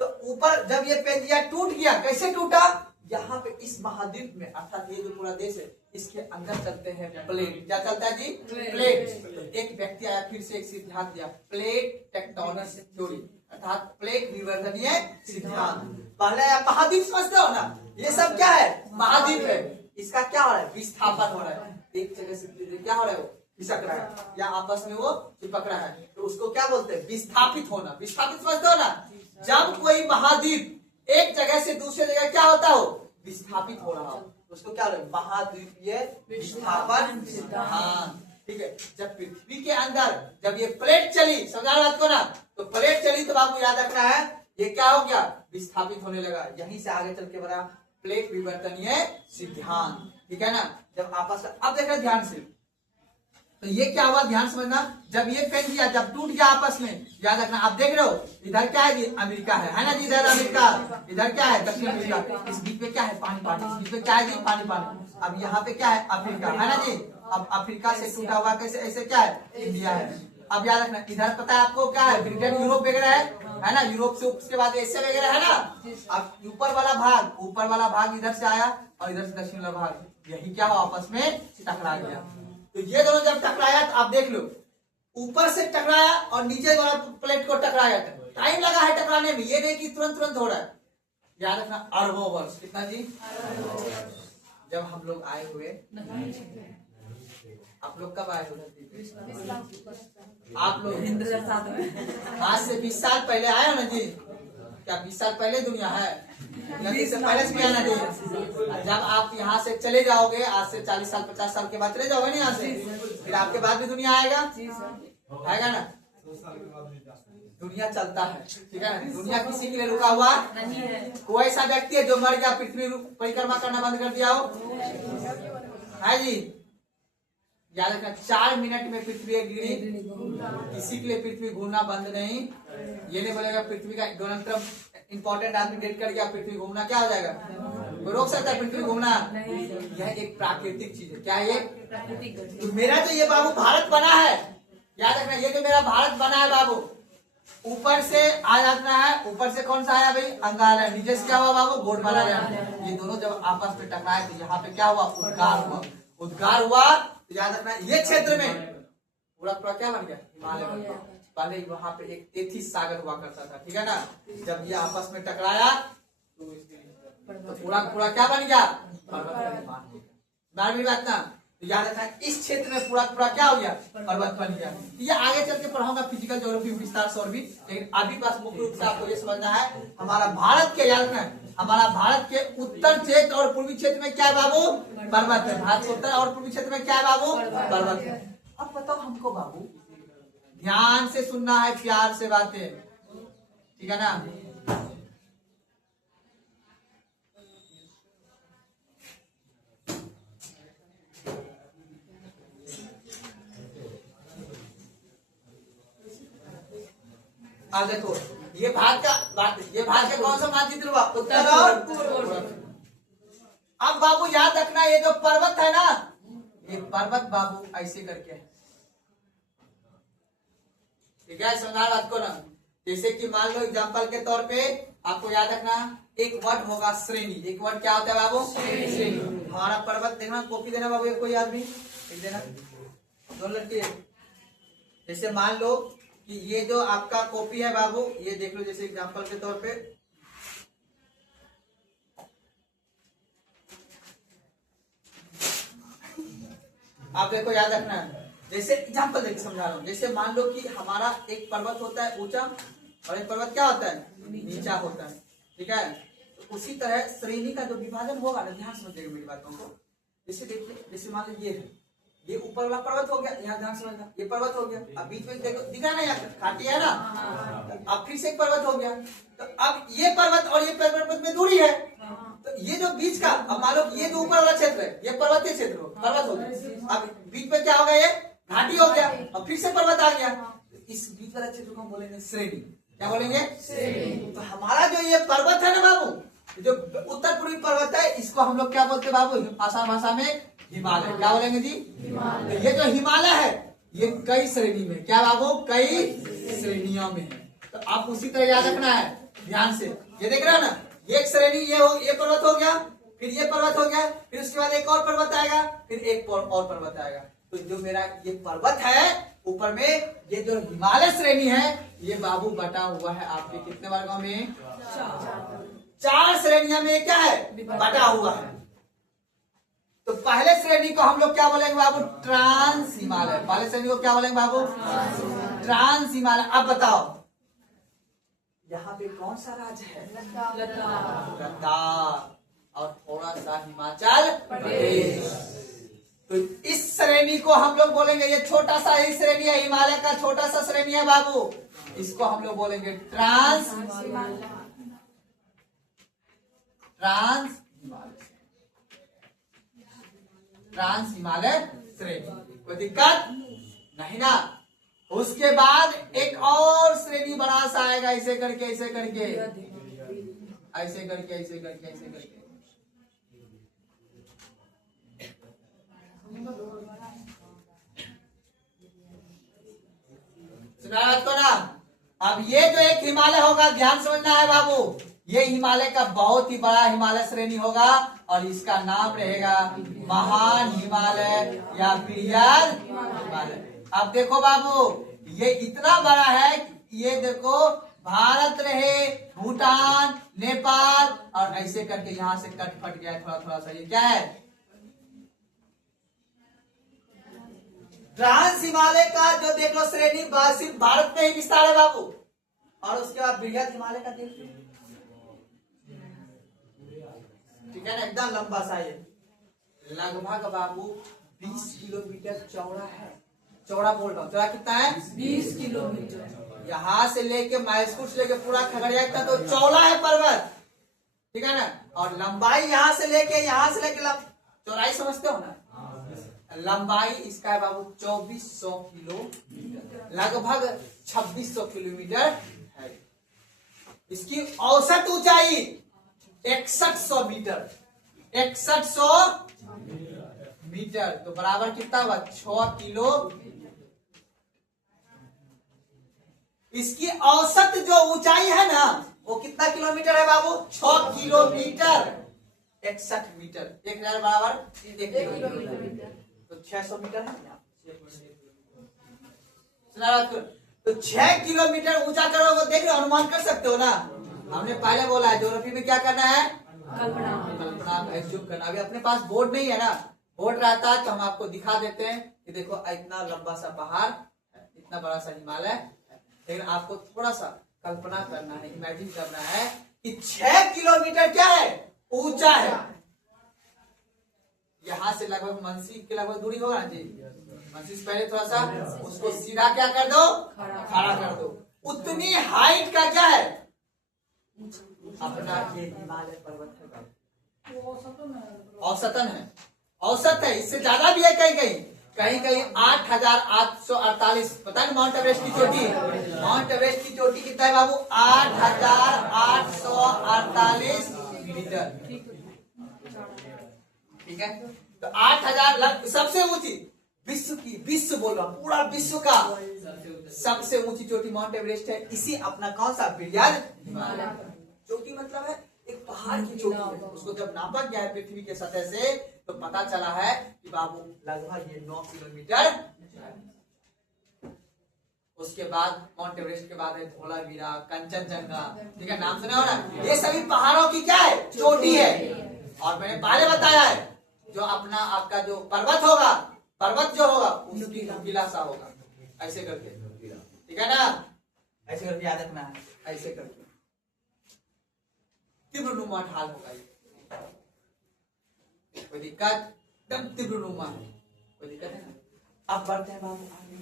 तो ऊपर जब ये पेंजिया टूट गया, कैसे टूटा? यहाँ पे इस महाद्वीप में, अर्थात ये जो पूरा देश है, इसके अंदर चलते हैं प्लेट। क्या चलता है जी? प्लेट। तो एक व्यक्ति आया फिर से एक सिद्धांत दिया, प्लेट टेक्टोनिक थ्योरी, अर्थात प्लेट विवर्तनीय सिद्धांत। पहले आप महाद्वीप समझते हो ना? ये सब क्या है? महाद्वीप है। इसका क्या हो रहा है? विस्थापन हो रहा है। एक जगह से क्या हो रहा है? वो खिसक रहा है या आपस में वो चिपक रहा है, तो उसको क्या बोलते हैं? विस्थापित होना। विस्थापित समझते हो ना? जब कोई महाद्वीप एक जगह से दूसरे जगह क्या होता हो? विस्थापित हो रहा हो, उसको क्या बोलते हैं? महाद्वीपीय विस्थापन सिद्धांत, ठीक है? जब पृथ्वी के अंदर जब ये प्लेट चली, समझा बात को ना? तो प्लेट चली तो बाबू याद रखना है, ये क्या हो गया? विस्थापित होने लगा। यहीं से आगे चल के बड़ा प्लेट विवर्तनीय सिद्धांत, ठीक है ना? जब आपस में, अब देखना ध्यान से, तो ये क्या हुआ? ध्यान समझना, जब ये पेंजिया जब टूट गया आपस में, याद रखना, आप देख रहे हो इधर क्या है जी? अमेरिका है ना जी? इधर अमेरिका, इधर क्या है? दक्षिण अमेरिका। इस बीच में क्या है? पानी पानी। इस बीच में क्या है जी? पानी पानी। अब यहाँ पे क्या है? अफ्रीका है ना जी? अब अफ्रीका से टूटा हुआ कैसे ऐसे क्या है? इंडिया है। अब याद रखना, इधर पता है आपको क्या है? ब्रिटेन, यूरोप वगैरह है ना? यूरोप से उसके बाद एशिया वगैरह है ना? अब ऊपर वाला भाग इधर से आया और इधर से दक्षिण वाला भाग, यही क्या हुआ? आपस में टकरा गया। तो ये दोनों जब टकराया तो आप देख लो, ऊपर से टकराया और नीचे वाला प्लेट को टकराया। टाइम लगा है टकराने में, ये नहीं कि तुरंत तुरंत हो रहा है। याद रखना अरबों वर्ष। कितना जी? जब हम लोग आए हुए, आप लोग कब आए हुए? आप लोग आज से 20 साल पहले आए हो ना जी? क्या 20 साल पहले दुनिया है? से पहले से भी आना चाहिए। जब आप यहाँ से चले जाओगे, आज से 40 साल 50 साल के बाद चले जाओगे ना यहाँ से, फिर आपके बाद भी दुनिया आएगा, आएगा ना? दुनिया चलता है, ठीक है ना? दुनिया किसी के लिए रुका हुआ नहीं है। कोई ऐसा व्यक्ति है जो मर गया, पृथ्वी परिक्रमा करना बंद कर दिया हो? है जी? याद रखना 4 मिनट में पृथ्वी गिरी, किसी के लिए पृथ्वी घूमना बंद नहीं। ये नहीं बोलेगा पृथ्वी का डोनाल्ड ट्रम्प इंपॉर्टेंट आदमी डेट कर गया, पृथ्वी घूमना क्या हो जाएगा? वो रोक सकता है पृथ्वी घूमना? यह एक प्राकृतिक चीज है। क्या है ये? तो मेरा जो ये बाबू भारत बना है, याद रखना, ये जो मेरा भारत बना है बाबू, ऊपर से आ जाता है, ऊपर से कौन सा आया भाई? अंगार है। नीचे से क्या हुआ बाबू? गोंडवाना है। ये दोनों जब आपस में टकराए तो यहाँ पे क्या हुआ? उद्गार हुआ। उद्गार हुआ तो याद रखना ये क्षेत्र में पूरा पूरा क्या बन गया? हिमालय बन गया। पहले वहां पे एक तेथिस सागर हुआ करता था, ठीक है ना? जब ये आपस में टकराया तो पूरा पूरा क्या बन गया? पर्वत बात ना। तो याद रखना इस क्षेत्र में पूरा पूरा क्या हो गया? पर्वत बन गया। ये आगे चल के पढ़ाऊंगा फिजिकल ज्योग्राफी विस्तार से और भी, लेकिन अभी बस मुख्य रूप से आपको ये समझना है, हमारा भारत के, याद रखना हमारा भारत के उत्तर क्षेत्र और पूर्वी क्षेत्र में क्या है बाबू? पर्वत है। भारत के उत्तर और पूर्वी क्षेत्र में क्या है बाबू? पर्वत है। अब बताओ हमको बाबू, ध्यान से सुनना है, प्यार से बातें, ठीक है ना? अब देखो ये भारत का कौन सा मानचित्र हुआ? उत्तर और पूर्व। अब बाबू याद रखना ये जो पर्वत है ना, ये पर्वत बाबू ऐसे करके है, ठीक है? समझा बात को ना? जैसे कि मान लो एग्जांपल के तौर पे आपको याद रखना एक वर्ड होगा श्रेणी। एक वर्ड क्या होता है बाबू? श्रेणी। हमारा पर्वत देखना, कॉपी देना बाबू, कोई आदमी देना, दोनों लड़के। जैसे मान लो कि ये जो आपका कॉपी है बाबू, ये देख लो जैसे एग्जांपल के तौर पे, आप देखो याद रखना, जैसे एग्जांपल देख समझा रहा हूं। जैसे मान लो कि हमारा एक पर्वत होता है ऊंचा और एक पर्वत क्या होता है? नीचा होता है, ठीक है? तो उसी तरह श्रेणी का जो विभाजन होगा ना, ध्यान समझिएगा मेरी बातों को। जैसे देखिए, जैसे मान लो ये है, ये ऊपर वाला पर्वत हो गया, यहाँ ध्यान समझना, ये पर्वत हो गया। अब बीच में देखो दिखा ना, यहाँ खाटी है ना, अब फिर से एक पर्वत हो गया। तो अब ये पर्वत और ये पर्वत में दूरी है, तो ये जो बीच का, अब मान लो ये जो ऊपर वाला क्षेत्र है, ये पर्वतीय क्षेत्र हो, पर्वत हो गया। अब बीच में क्या हो गया? ये घाटी हो गया, अब फिर से पर्वत आ गया। तो इस बीच वाला क्षेत्र को हम बोलेंगे श्रेणी। क्या बोलेंगे? श्रेणी। तो हमारा जो ये पर्वत है ना बाबू, जो उत्तर पूर्वी पर्वत है, इसको हम लोग क्या बोलते हैं बाबू? आसान भाषा में हिमालय। क्या बोलेंगे जी? तो ये जो हिमालय है, ये कई श्रेणी में, क्या बाबू? कई श्रेणियों में है। तो आप उसी तरह याद रखना है, ध्यान से। ये देख रहे हो ना, एक श्रेणी ये पर्वत हो गया, फिर ये पर्वत हो गया, फिर उसके बाद एक और पर्वत आएगा, फिर एक और पर्वत आएगा। तो जो मेरा ये पर्वत है ऊपर में, ये जो हिमालय श्रेणी है, ये बाबू बटा हुआ है आपके कितने वर्गों में? 4 श्रेणियों में क्या है? बटा हुआ है। तो पहले श्रेणी को हम लोग क्या बोलेंगे बाबू? ट्रांस हिमालय। पहले श्रेणी को क्या बोलेंगे बाबू? ट्रांस हिमालय। अब बताओ यहाँ पे कौन सा राज्य है? लद्दाख और थोड़ा सा हिमाचल प्रदेश। तो इस श्रेणी को हम लोग बोलेंगे, ये छोटा सा ही श्रेणी है, हिमालय का छोटा सा श्रेणी है बाबू, इसको हम लोग बोलेंगे ट्रांस हिमालय श्रेणी। कोई दिक्कत नहीं ना? उसके बाद एक और श्रेणी बड़ा सा आएगा, ऐसे करके ऐसे करके ऐसे करके ऐसे करके ऐसे करके। सुना बात को ना? अब ये जो एक हिमालय होगा, ध्यान समझना है बाबू, ये हिमालय का बहुत ही बड़ा हिमालय श्रेणी होगा और इसका नाम रहेगा महान हिमालय या बृहद हिमालय। अब देखो बाबू, ये इतना बड़ा है, ये देखो भारत रहे, भूटान, नेपाल, और ऐसे करके यहां से कट फट गया थोड़ा थोड़ा सा। ये क्या है? ट्रांस हिमालय का जो देख लो श्रेणी सिर्फ भारत में ही विस्तार है बाबू। और उसके बाद बृहद हिमालय का देख लो, ठीक है ना, एकदम लंबा सा। ये लगभग बाबू 20 किलोमीटर चौड़ा है। चौड़ा बोल रहा हूँ, चौड़ा कितना है? 20 किलोमीटर। यहाँ से लेके मैसूर से लेके पूरा खगड़िया तक तो चौड़ा है पर्वत, ठीक है ना। और लंबाई यहाँ से लेके चौड़ाई समझते हो ना, लंबाई इसका है बाबू 2400 किलोमीटर, लगभग 2600 किलोमीटर है। इसकी औसत ऊंचाई 6100 मीटर, 6100 मीटर, तो बराबर कितना हुआ? 6 किलो। इसकी औसत जो ऊंचाई है ना, वो कितना किलोमीटर है बाबू? 6 किलोमीटर। 61 मीटर, 1000 बराबर 1 किलोमीटर, तो 600 मीटर है। तो 6 किलोमीटर ऊंचा करोगे, देख रहे हो, अनुमान कर सकते हो ना। हमने पहले बोला है ज्योग्राफी में क्या करना है? कल्पना एज्यूम करना। अभी अपने पास बोर्ड नहीं है ना, बोर्ड रहता है तो हम आपको दिखा देते हैं कि देखो इतना लंबा सा पहाड़, इतना बड़ा सा हिमालय, लेकिन आपको थोड़ा सा कल्पना करना है, इमेजिन करना है कि 6 किलोमीटर क्या है? ऊंचा है। यहाँ से लगभग मनसी के लगभग दूरी होगा ना जी, मनसी से पहले थोड़ा सा उसको सीधा क्या कर दो? खड़ा कर दो। उतनी हाइट का क्या है अपना ये हिमालय पर्वत है, औसतन है, औसत है। इससे ज्यादा भी है कहीं कहीं 8848। पता है माउंट एवरेस्ट की चोटी? माउंट एवरेस्ट की चोटी कितना है बाबू? 8848 मीटर, ठीक है। तो 8000 सबसे ऊंची विश्व बोल रहा हूं, पूरा विश्व का सबसे ऊंची चोटी माउंट एवरेस्ट है। इसी अपना कौन सा? बृहद हिमालय। चोटी मतलब है एक पहाड़ की चोटी है। उसको जब नापा गया है पृथ्वी के सतह से, तो पता चला है कि बाबू लगभग ये 9 किलोमीटर। उसके बाद माउंट एवरेस्ट के बाद है धौलावीरा, कंचनजंगा, ठीक है, नाम सुना हो ना। ये सभी पहाड़ों की क्या है? चोटी है। और मैंने पहले बताया है, जो अपना आपका जो पर्वत जो होगा उसकी नुकीला सा होगा, ऐसे करके, ठीक है ना, ऐसे करके याद रखना है, ऐसे करके तीव्रनुमा ढाल होगा ये। कोई दिक्कत? एकदम तीव्रनुमा है, कोई दिक्कत है ना। अब बढ़ते हैं बाबू आगे।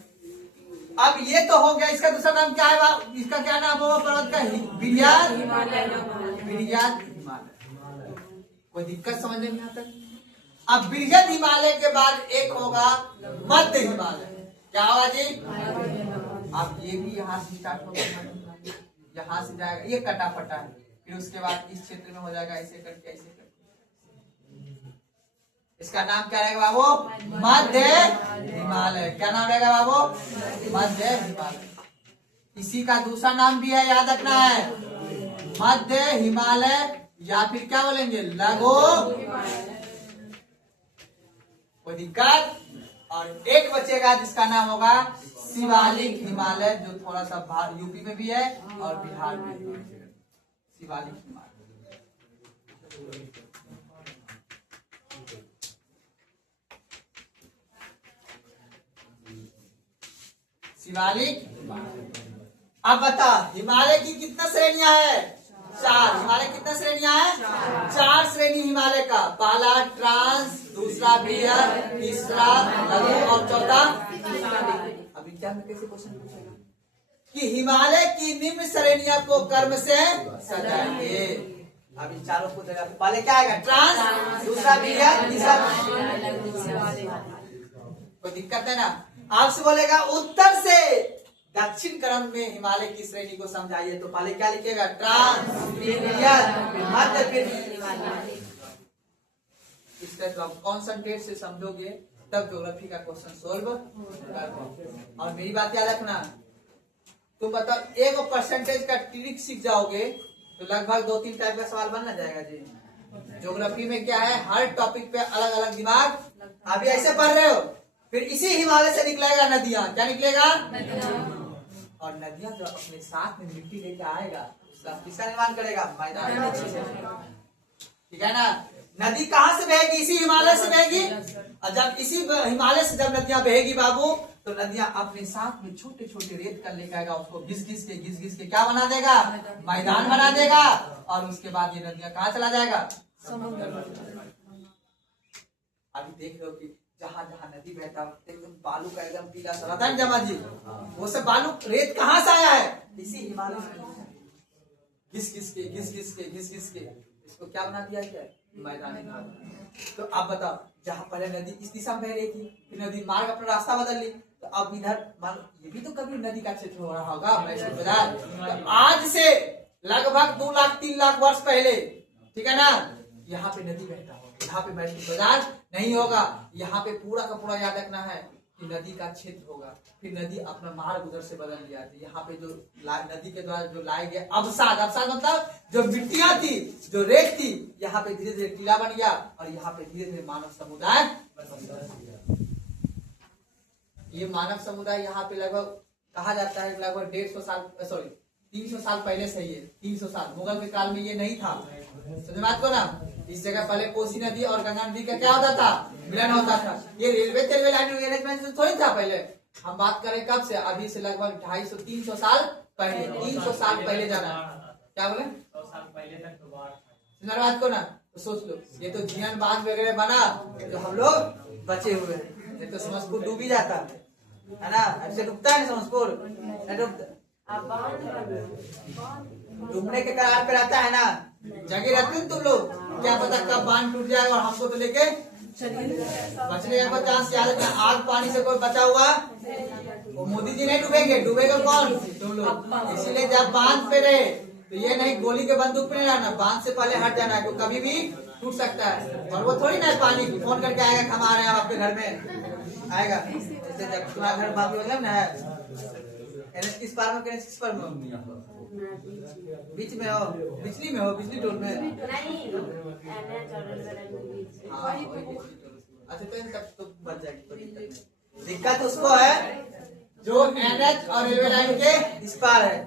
अब ये तो हो गया, इसका दूसरा नाम क्या है बाबू? इसका क्या नाम होगा पर्वत का? बृहद हिमालय। कोई दिक्कत समझने में आता है? अब बृहद हिमालय के बाद एक होगा मध्य हिमालय। क्या होगा जी? अब ये भी यहाँ से स्टार्ट होगा, यहाँ से जाएगा, ये कटा फटा है, फिर उसके बाद इस क्षेत्र में हो जाएगा ऐसे करके, ऐसे करके। इसका नाम क्या रहेगा बाबू? मध्य हिमालय। क्या नाम रहेगा बाबू? मध्य हिमालय। इसी का दूसरा नाम भी है, याद रखना है, मध्य हिमालय, या फिर क्या बोलेंगे? लघु। कोई दिक्कत? और एक बचेगा जिसका नाम होगा शिवालिक हिमालय, जो थोड़ा सा यूपी में भी है और बिहार में भी है। शिवालिक हिमालय, शिवालिक। अब बता, हिमालय की कितना श्रेणियां है? 4। हिमालय कितना श्रेणियां है? 4 श्रेणी हिमालय का। पहला ट्रांस, दूसरा बृहद, तीसरा लघु और चौथा। अब एग्जाम में कैसे क्वेश्चन पूछेगा कि हिमालय की निम्न श्रेणियों को क्रम से सजाइए। अब इन चारों को जगह पहले क्या आएगा? ट्रांस, दूसरा बृहद, तीसरा। कोई दिक्कत है ना? आपसे बोलेगा उत्तर से दक्षिण क्रम में हिमालय की श्रेणी को समझाइए, तो पहले क्या लिखेगा? ट्रांस, फिर मध्य, फिर हिमालय। इस तरह आप कॉन्सेंट्रेट से समझोगे तब ज्योग्राफी का क्वेश्चन सोल्व कर। और मेरी बात याद रखना, तुम बताओ एक परसेंटेज का ट्रिक सीख जाओगे तो लगभग 2-3 टाइप का सवाल बनना जाएगा जी। ज्योग्राफी में क्या है, हर टॉपिक पे अलग अलग दिमाग। अभी ऐसे पढ़ रहे हो, फिर इसी हिमालय से निकलेगा नदियां। क्या निकलेगा? और नदियां जो अपने साथ में मिट्टी लेके आएगा उसका किसका निर्माण करेगा? मैदान। ठीक है ना? नदी कहाँ से बहेगी? इसी हिमालय से बहेगी। और जब इसी हिमालय से जब नदियां बहेगी बाबू, तो नदियां अपने साथ में छोटे छोटे रेत कर लेकर आएगा, उसको घिस घिस के क्या बना देगा? मैदान बना देगा। और उसके बाद ये नदियां कहाँ चला जाएगा? समुद्र। अभी देख रहे हो कि जहाँ जहाँ नदी बहता एकदम बालू का एकदम पीला सा रहता है जमा जी, वो सब बालू रेत कहाँ से आया है? इसी हिमालय से। घिस घिस के इसको क्या बना दिया गया? मैदान। तो आप बताओ, जहाँ पहले नदी इस दिशा में बह रही थी, फिर नदी मार्ग अपना रास्ता बदल ली, तो अब इधर मान ये भी तो कभी नदी का क्षेत्र हो रहा होगा मैसूर बाजार। तो आज से लगभग 2 लाख 3 लाख वर्ष पहले, ठीक है ना, यहाँ पे नदी बहता होगा, यहाँ पे मैसूर बाजार नहीं होगा। यहाँ पे पूरा का पूरा याद रखना है कि नदी का क्षेत्र होगा। फिर नदी अपना मार्ग उधर से बदल लिया था। यहाँ पे जो नदी के द्वारा जो लाए गए अवसाद मतलब जो मिट्टियां थी, जो रेत थी, यहाँ पे धीरे धीरे टीला बन गया और यहाँ पे धीरे धीरे मानव समुदाय। ये मानव समुदाय यहाँ पे लगभग कहा जाता है लगभग 150 साल 300 साल पहले से ही है। 300 साल मुगल के काल में ये नहीं था। समझ बात को ना? इस जगह पहले कोसी नदी और गंगा नदी का क्या होता था? मिलन होता था। ये रेलवे लाइन अरेंजमेंट थोड़ी था पहले। हम बात करें कब से? अभी से लगभग 250-300 साल पहले। 300 साल पहले जाना। क्या बोले? 100 साल पहले तक तो बाढ़ बात को ना, तो सोच लो, ये तो जियन बांध वगैरह बना तो हम लोग बचे हुए हैं। ये तो समझपुर डूब ही जाता है ना? ऐसे डूबता है समझपुर, डूबने के कगार पे रहता है ना, जगह रहते हैं तुम लोग। क्या पता कब बांध टूट जाए और हमको तो लेके बचने का चांस ज्यादा है। आग पानी से कोई बचा हुआ, वो मोदी जी नहीं डूबेंगे, डूबेगा कौन? तुम लोग। इसीलिए जब बांध पे रहे तो ये नहीं गोली के बंदूक पे नहीं रहना, बांध से पहले हट जाना है, तो कभी भी टूट सकता है। और वो थोड़ी ना पानी फोन करके आएगा, हम आ रहे हैं आपके घर में आएगा। जैसे जब तुम्हारा घर बाकी मतलब ना है किस पार में किस पार में बीच में हो, बिजली में हो, बिजली टोल में। अच्छा तो तब तो बच जाएगी। दिक्कत उसको है जो NH और रेलवे लाइन के इस पार है।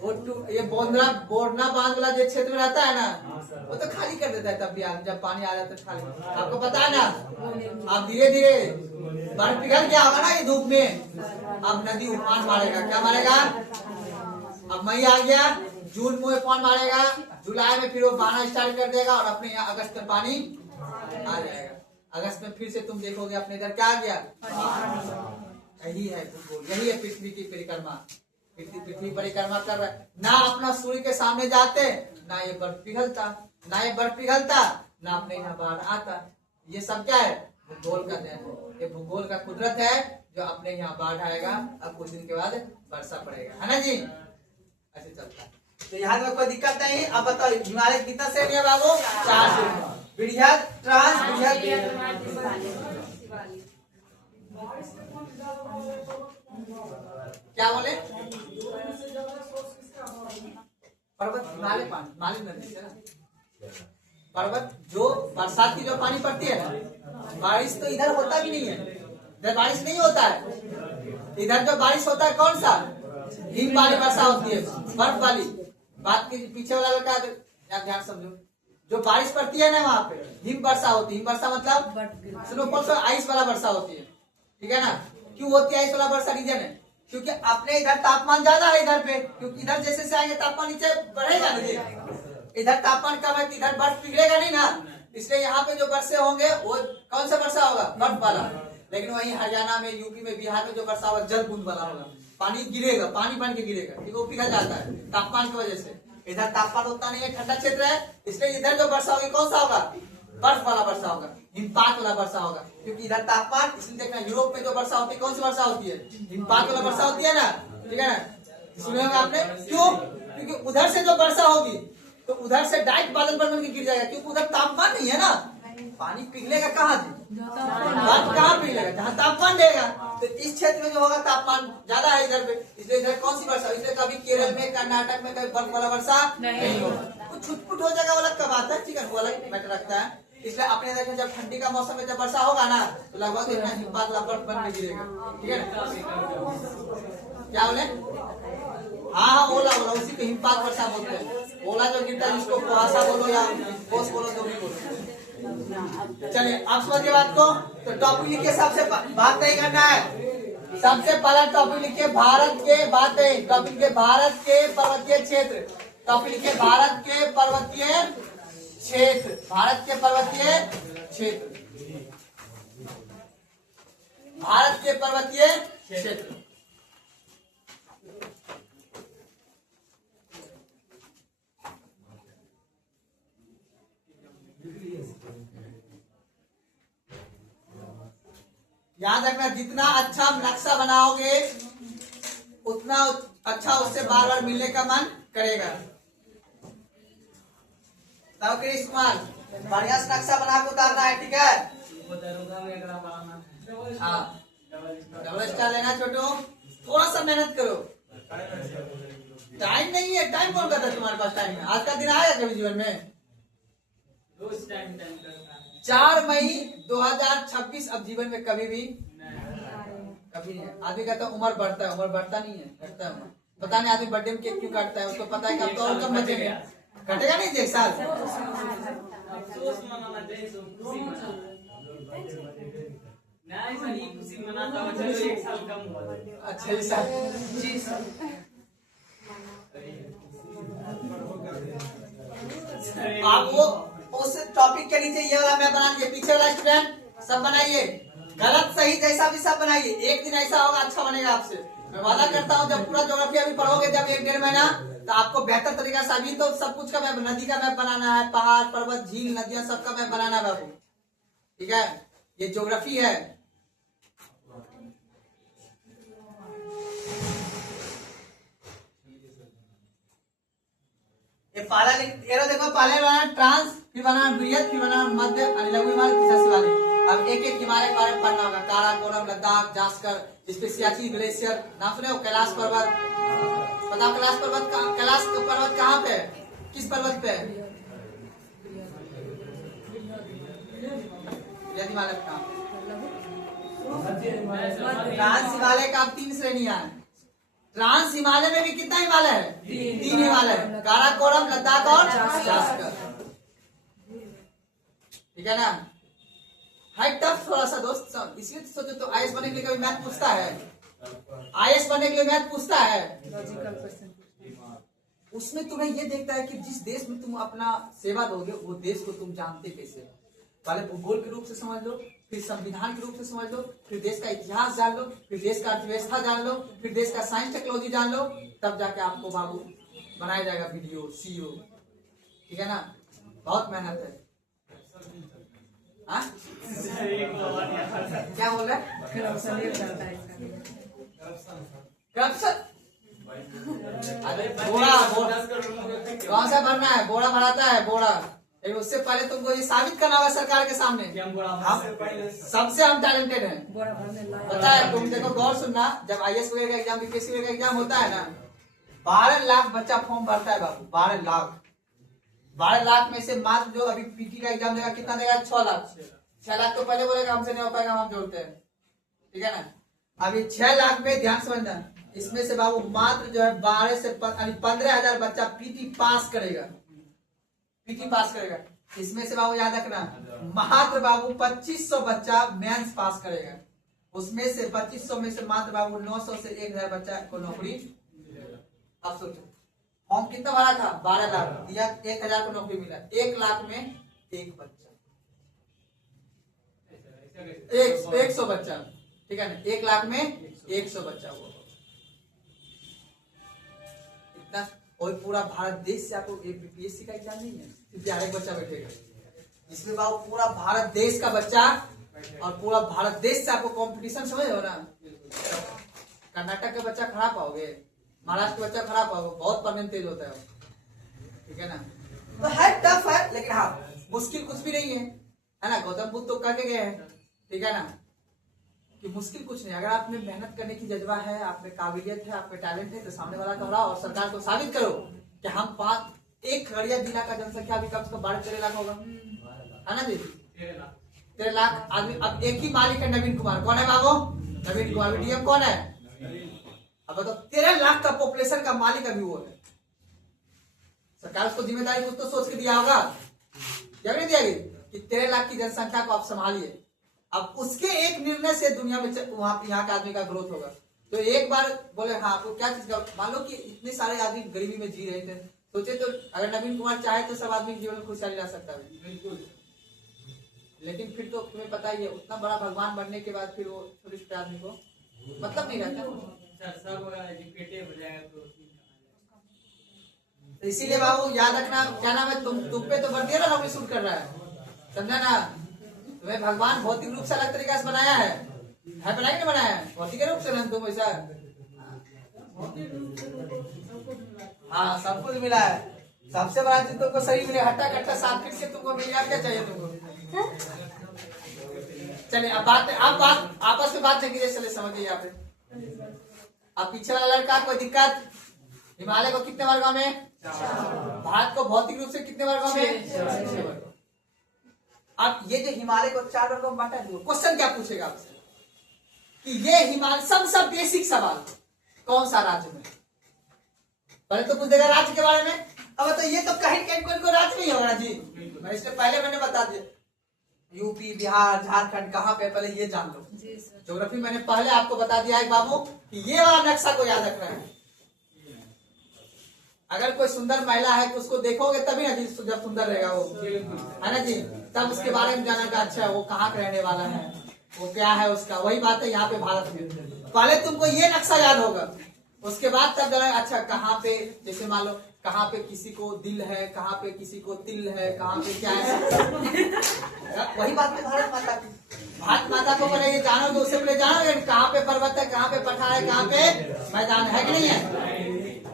वो ये बोरना बांध वाला जो क्षेत्र में रहता है ना, वो तो खाली कर देता है तब भी। जब पानी आ जाता है खाली, आपको पता है ना। अब धीरे धीरे बर्फ पिघल गया होगा ना ये धूप में, अब नदी उफान मारेगा। क्या मारेगा? अब मई आ गया, जून में उफान मारेगा, जुलाई में फिर वो बहाना स्टार्ट कर देगा और अपने यहाँ अगस्त में पानी आ जाएगा। अगस्त में फिर से तुम देखोगे अपने इधर क्या आ गया? यही है भूगोल, यही है पृथ्वी की परिक्रमा। पृथ्वी परिक्रमा कर रहा है ना, अपना सूर्य के सामने जाते ना ये बर्फ पिघलता, ना अपने यहाँ बाढ़ आता। ये सब क्या है? भूगोल का देन है। ये भूगोल का कुदरत है जो अपने यहाँ बाढ़ आएगा, अब कुछ दिन के बाद वर्षा पड़ेगा, है ना जी? ऐसे चलता है। तो यहाँ में कोई दिक्कत नहीं। अब बताओ हिमालय कितना श्रेणी है बाबू? 4 श्रेणी। बृहद, ट्रांस, क्या बोले? पर्वत हिमालय पानी नदी से पर्वत जो बरसात की जो पानी पड़ती है ना, बारिश तो इधर होता भी नहीं है। इधर बारिश नहीं होता है। इधर जो बारिश होता है कौन सा? हिम वाली वर्षा होती है, बर्फ वाली। बात के पीछे वाला लड़का ध्यान समझो। जो बारिश पड़ती है ना वहाँ पे हिम वर्षा होती है। हिम वर्षा मतलब स्नोफॉल, आइस वाला वर्षा होती है। ठीक है ना? क्यों होती है आइस वाला वर्षा? रीजन है क्योंकि अपने इधर तापमान ज्यादा है इधर पे, क्योंकि इधर जैसे से आएंगे तापमान नीचे बढ़ेगा नहीं। इधर तापमान कम है, इधर बर्फ पिघलेगा नहीं ना, इसलिए यहाँ पे जो वर्षे होंगे वो कौन सा वर्षा होगा? बर्फ वाला। लेकिन वहीं हरियाणा में, यूपी में, बिहार में जो वर्षा होगा जल बूंद वाला होगा। पानी गिरेगा, पानी बन के गिरेगा, वो पिघल जाता है तापमान की वजह से। इधर तापमान उतना नहीं है, ठंडा क्षेत्र है, इसलिए इधर जो वर्षा होगी कौन सा होगा? बर्फ वाला वर्षा होगा, हिमपात वाला वर्षा होगा। क्योंकि इधर तापमान, इसलिए देखना यूरोप में जो वर्षा होती है कौन सी वर्षा होती है? हिमपात वाला वर्षा होती है ना। ठीक है ना? सुने होंगे आपने। क्यों? क्योंकि उधर से जो वर्षा होगी तो उधर से डायरेक्ट बादल बन के गिर जाएगा, क्योंकि उधर तापमान नहीं है ना। पानी पिघलेगा कहाँ? कहाँ पिघलेगा? जहाँ तापमान रहेगा। तो इस क्षेत्र में जो होगा तापमान ज्यादा है इधर पे, इसलिए इधर कौन सी वर्षा? इसलिए कभी केरल में, कर्नाटक में कभी बर्फ वाला वर्षा नहीं होगा। कुछ छुटपुट हो जाएगा, वाला कब आता है, चिकन वाला बेटर रखता है। इसलिए अपने देखें जब ठंडी का मौसम में जब वर्षा होगा ना तो लगभग इतना हिमपात वाला बर्फ बन के गिरेगा। ठीक है ना? क्या बोले? हाँ ओला ओला, उसी को हिमपात वर्षा बोलते हैं। ओला जो गिरता है जिसको कुहासा बोलो या ओस बोलो, जो भी बोलो। चलिए आप समझिए बात को। तो टॉपिक लिखिए, सबसे बात नहीं करना है। सबसे पहला टॉपिक लिखिए भारत के बातें। टॉपिक के भारत के पर्वतीय क्षेत्र। टॉपिक लिखिए भारत के पर्वतीय क्षेत्र। भारत के पर्वतीय क्षेत्र। भारत के पर्वतीय क्षेत्र। याद रखना, जितना अच्छा नक्शा बनाओगे उतना अच्छा उससे बार बार मिलने का मन करेगा। तब कृष्ण कुमार बढ़िया से नक्शा बना के उतारना है, ठीक है? हाँ डबल स्टार लेना छोटू, थोड़ा सा मेहनत करो। टाइम नहीं है, टाइम कौन कहता है तुम्हारे पास? टाइम है, आज का दिन आया कभी जीवन में? 4 मई 2026 अब जीवन में कभी भी कभी नहीं है। आदमी कहता है उम्र बढ़ता है, उम्र बढ़ता नहीं है, घटता है उम्र। पता नहीं आदमी बर्थडे में केक क्यों काटता है, उसको पता है कि अब तो और कम बचेंगे, कटेगा नहीं एक साल। अच्छा इस साल आप वो उस टॉपिक के नीचे ये वाला मैं बना दिया, पीछे वाला स्टूडेंट सब बनाइए, गलत सही जैसा भी सब बनाइए। एक दिन ऐसा होगा अच्छा बनेगा आपसे, मैं वादा करता हूँ। जब पूरा ज्योग्राफी अभी पढ़ोगे जब 1-1.5 महीना, तो आपको बेहतर तरीका से, अभी तो सब कुछ का मैप, नदी का मैप बनाना है, पहाड़ पर्वत झील नदियां सबका मैप बनाना है बाबू, ठीक है? ये ज्योग्राफी है। ये पहला एरो देखो, पहले बनाना ट्रांस, फिर बनाना बृहद, फिर बनाना मध्य लघु हिमालय, तीसरा शिवालिक। अब एक एक हिमालय के बारे में पढ़ना होगा। काराकोरम, लद्दाख, जास्कर, इसपे सियाचिन ग्लेशियर, नाम सुने हो? कैलाश पर्वत, पता कैलाश पर्वत कैलाश पर्वत कहाँ पे है, किस पर्वत पे है? हिमालय का ट्रांस हिमालय का 3 श्रेणियां है। ट्रांस हिमालय में भी कितना हिमालय है? 3 हिमालय है, काराकोरम, लद्दाख और जास्कर, ठीक है ना? है टफ थोड़ा सा दोस्त, इसलिए सोचो तो आईएएस बनने के लिए कभी मैथ पूछता है? आईएएस बनने के लिए मैथ पूछता है? उसमें तुम्हें ये देखता है कि जिस देश में तुम अपना सेवा दोगे वो देश को तुम जानते कैसे। पहले भूगोल के रूप से समझ लो, फिर संविधान के रूप से समझ लो, फिर देश का इतिहास जान लो, फिर देश का अर्थव्यवस्था जान लो, फिर देश का साइंस टेक्नोलॉजी जान लो, तब जाके आपको बाबू बनाया जाएगा वीडियो सीईओ, ठीक है ना? बहुत मेहनत है। हाँ? क्या बोल रहा है? करप्शन? अरे बोरा कौन सा भरना है? बोरा भराता है बोरा। उससे पहले तुमको ये साबित करना होगा सरकार के सामने हम सबसे हम टैलेंटेड हैं। पता है तुम देखो, गौर सुनना, जब आईएएस वगैरह का एग्जाम, बीपीएससी वगैरह का एग्जाम होता है ना, 12 लाख बच्चा फॉर्म भरता है बाबू, 12 लाख। 12 लाख में से मात्र जो अभी पीटी का एग्जाम देगा कितना देगा? 6 लाख। 6 लाख तो पहले बोलेगा हमसे नहीं हो पाएगा, हम जोड़ते हैं, ठीक है ना? अभी 6 लाख में ध्यान समझना, इसमें से बाबू मात्र जो है 12 से 15,000 बच्चा पीटी पास करेगा, पीटी पास करेगा। इसमें से बाबू याद रखना, मात्र बाबू 2500 बच्चा मेंस पास करेगा। उसमें से 2500 में से मात्र बाबू 900 से 1000 बच्चा को नौकरी। अब सोचो फॉर्म कितना भरा था? 12 लाख दिया, 1000 को नौकरी मिला। 1 लाख में 1 बच्चा, 100 बच्चा, ठीक है ना? 1 लाख में 100 बच्चा हुआ इतना। और पूरा भारत देश से आपको बीपीएससी का एग्जाम नहीं है, सिर्फ 11 बच्चा बैठेगा, इसमें बाबू पूरा भारत देश का बच्चा और पूरा भारत देश से आपको कंपटीशन, समझ हो ना? कर्नाटक का बच्चा खड़ा पाओगे, महाराष्ट्र का बच्चा खड़ा पाओगे, बहुत पढ़ने तेज होता है, ठीक है ना? तो है टफ है, लेकिन हाँ मुश्किल कुछ भी नहीं है ना? गौतम बुद्ध तो करके गए हैं, ठीक है ना? कि मुश्किल कुछ नहीं। अगर आप में मेहनत करने की जज्बा है, आप में काबिलियत है, आप में टैलेंट है, तो सामने वाला को हराओ और सरकार को साबित करो कि हम 1 खगड़िया जिला का जनसंख्या अभी कम से कम 12-13 लाख होगा, है ना जी? 13 लाख आदमी। अब एक ही मालिक है नवीन कुमार, कौन है बाबू? नवीन कुमार। डीएम कौन है? अब बताओ 13 लाख का पॉपुलेशन का मालिक अभी वो है। सरकार उसको जिम्मेदारी कुछ तो सोच के दिया होगा, क्या नहीं दिया गई कि 13 लाख की जनसंख्या को आप संभालिए। अब उसके एक निर्णय से दुनिया में वहां यहाँ के आदमी का ग्रोथ होगा। तो एक बार बोले हाँ आपको क्या चीज का, मान लो कि इतने सारे आदमी गरीबी में जी रहे थे, सोचे तो अगर नवीन कुमार चाहे तो सब आदमी के जीवन में खुशहाली ला सकता है, बिल्कुल। लेकिन फिर तो तुम्हें पता ही है उतना बड़ा भगवान बनने के बाद फिर वो छोटे छोटे आदमी को मतलब नहीं रहता। तो इसीलिए बाबू याद रखना, क्या नाम है, तुम पे तो बढ़ ना नौकरी शूट कर रहा है, समझा ना। तुम्हें भगवान भौतिक रूप से अलग तरीका से बनाया है बनाया नहीं बनाया है, भौतिक रूप से ना तुम ऐसा, हाँ सब कुछ मिला है। सबसे बड़ा चीज तुमको सही मिले, हट्टा कट्टा साफ फिर से तुमको मिल गया, क्या चाहिए तुमको। चलिए अब बात आपस में बात नहीं, चले समझिए यहाँ पे। अब पीछे वाला लड़का कोई दिक्कत, हिमालय को कितने वर्गों में, भारत को भौतिक रूप से कितने वर्गों में, 6 वर्गों। अब ये जो हिमालय को 4 वर्गों में बांटा, क्वेश्चन क्या पूछेगा आपसे कि ये हिमालय, सब बेसिक सवाल, कौन सा राज्य में, पहले तो पूछ देगा राज्य के बारे में। अब तो ये तो कहीं कोई राज्य नहीं होगा जी, मैं इससे पहले मैंने बता दिया यूपी बिहार झारखंड कहाँ पे, पहले ये जान लो। ज्योग्राफी मैंने पहले आपको बता दिया है बाबू कि ये वाला नक्शा को याद रखना है। अगर कोई सुंदर महिला है तो उसको देखोगे तभी ना जी, जब सुंदर रहेगा वो, है ना जी, तब उसके बारे में जाना, अच्छा वो कहाँ का रहने वाला है, वो क्या है उसका। वही बात है यहाँ पे भारत में, पहले तुमको ये नक्शा याद होगा, उसके बाद तब जाना अच्छा कहाँ पे, जैसे मान लो कहाँ पे किसी को दिल है, कहाँ पे किसी को तिल है, कहाँ पे क्या है। वही बात है भारत माता की। भारत माता को पहले ये जानोगे, उससे पहले जानोगे कहाँ पे पर्वत है, कहाँ पे पठार है, कहाँ पे मैदान है कि नहीं है।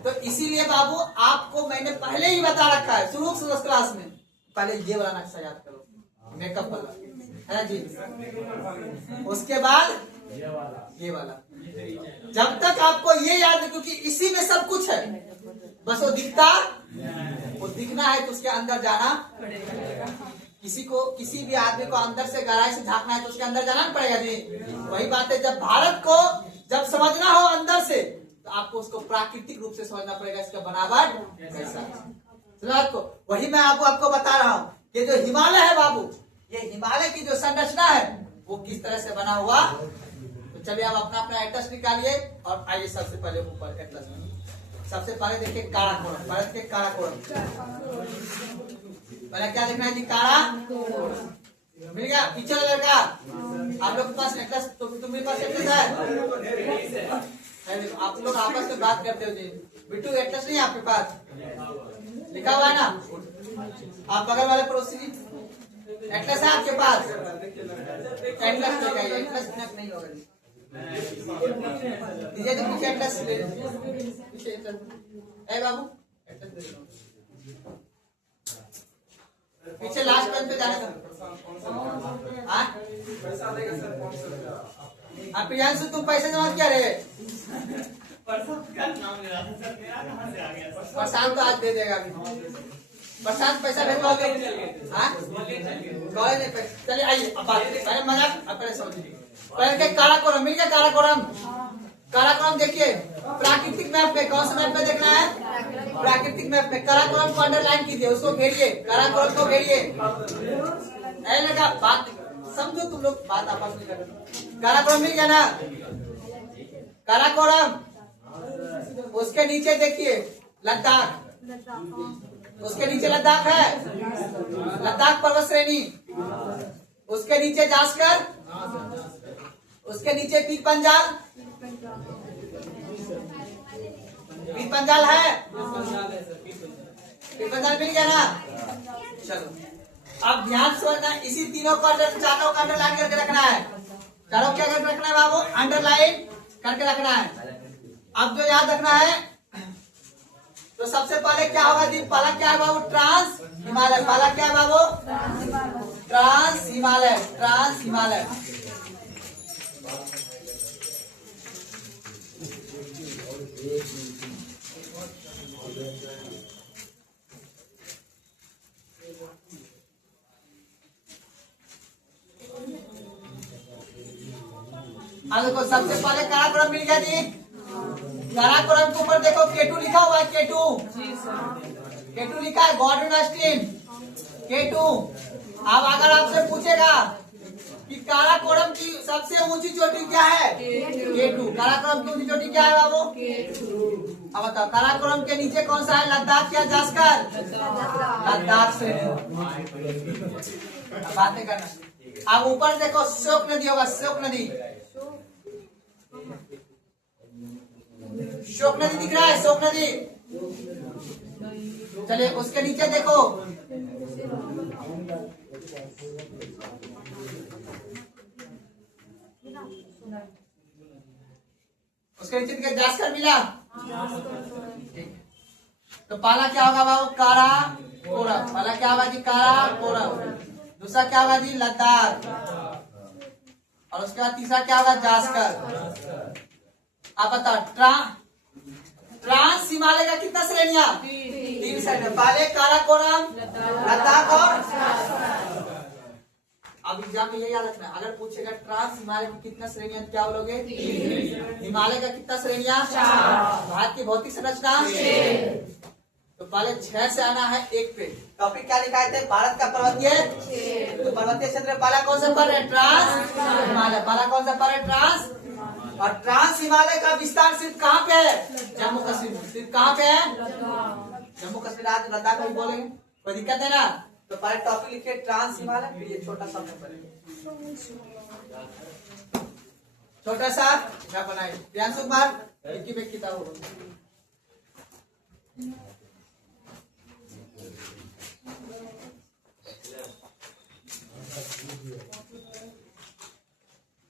तो इसीलिए बाबू आपको मैंने पहले ही बता रखा है शुरू क्लास में, पहले ये वाला नक्शा याद करो, मेकअप वाला है जी, उसके बाद ये वाला। जब तक आपको ये याद है, क्योंकि इसी में सब कुछ है, बस वो दिखना है तो उसके अंदर जाना। किसी भी आदमी को अंदर से गहराई से झांकना है तो उसके अंदर जाना पड़ेगा जी। वही बात है, जब भारत को जब समझना हो अंदर से तो आपको उसको प्राकृतिक रूप से समझना पड़ेगा, इसका बनावट कैसा है आपको। वही मैं आपको बता रहा हूँ, ये जो हिमालय है बाबू, ये हिमालय की जो संरचना है वो किस तरह से बना हुआ। तो चलिए आप अपना अपना एटलस निकालिए और आइए सबसे पहले ऊपर एटलस में सबसे पहले देखिए काराकोरम, भारत के काराकोरम। पहले क्या देखना है जी, काराकोरम मिल गया। पीछे लड़का आप लोग के पास एटलस, तो तुम्हारे पास एटलस है, आप लोग आपस में बात करते हो जी। बिट्टू एटलस नहीं आपके पास लिखा हुआ है ना, आप बगल वाले पड़ोसी जी एटलस है आपके पास, एटलस लेकर आइए, एटलस नहीं होगा जी, दीजिए तो पीछे एटलस ले, पीछे एटलस, ए बाबू एटलस दे दो, पीछे लास्ट पेज पे जाने दो। हाँ आप प्रियांशु तुम पैसे जमा क्या रहे, प्रशांत तो आज दे देगा अभी, प्रशांत पैसा भेजवाओगे, चलिए आइए अब बात पहले मजाक पहले समझिए। पहले काराकोरम मिल गया, काराकोरम देखिए प्राकृतिक मैप में, कौन सा मैप में देखना है, प्राकृतिक मैप में। काराकोरम को अंडरलाइन कीजिए, उसको घेरिए, काराकोरम को घेरिए, लगा बात समझो तुम लोग, बात आपस में कर। काराकोरम मिल गया ना, काराकोरम, उसके नीचे देखिए लद्दाख, उसके नीचे लद्दाख है, लद्दाख पर्वत श्रेणी, उसके नीचे जास्कर, उसके नीचे पीर पंजाल, पीर पंजाल है, पीर पंजाल मिल गया ना। चलो अब ध्यान से समझना, इसी तीनों को चारों का अंडरलाइन करके रखना है, चारों क्या करके रखना है बाबू, अंडरलाइन करके रखना है। अब जो याद रखना है तो सबसे पहले क्या होगा जी, पहला क्या है बाबू, ट्रांस हिमालय, पहला क्या है बाबू, ट्रांस हिमालय, ट्रांस हिमालय। अब देखो सबसे पहले काराकोरम मिल गया जी, काराकोरम के ऊपर देखो केटू लिखा हुआ है, केटू जी सर। केटू लिखा है, गॉर्डन स्ट्रीम केटू। अब अगर आपसे पूछेगा कि काराकोरम की सबसे ऊंची चोटी क्या है, केटू। काराकोरम की ऊंची चोटी क्या है बाबू? अब बताओ काराकोरम के नीचे कौन सा है, लद्दाख या जास्कर? लद्दाख से बातें करना। अब ऊपर देखो श्योक नदी होगा, श्योक नदी, श्योक नदी दिख रहा है, श्योक नदी। चलिए उसके नीचे देखो, उसके नीचे देखिए जास्कर मिला। तो पहला क्या होगा बाबू? काराकोरम। पहला क्या होगा जी? काराकोरम। दूसरा क्या होगा जी? लद्दाख। और उसके बाद तीसरा क्या होगा? जास्कर। आप बताओ ट्रांस हिमालय का कितना श्रेणियां? 3 श्रेणियां। पहले काराकोरम, लद्दाख और अब एग्जाम में ये याद रखना, अगर पूछेगा ट्रांस हिमालय की कितना श्रेणियां, क्या बोलोगे? हिमालय का कितना श्रेणियां? भारत की भौतिक संरचना। तो पहले 6 से आना है 1 पे। टॉपिक क्या लिखा है? भारत का पर्वतीय, तो पर्वतीय क्षेत्र में पहला कौन सा पर्व है? ट्रांस हिमालय। पहला कौन सा पर्व है? ट्रांस। और ट्रांस हिमालय का विस्तार सिर्फ कहाँ पे है? जम्मू कश्मीर में। सिर्फ कहाँ पे है? जम्मू कश्मीर। आज लद्दाख में बोलेंगे, कोई दिक्कत है ना? तो पहले टॉपिक लिखिए ट्रांस हिमालय, फिर ये छोटा सा छोटा सा क्या बनाए प्रियांशु कुमार एक ही किताब होगा।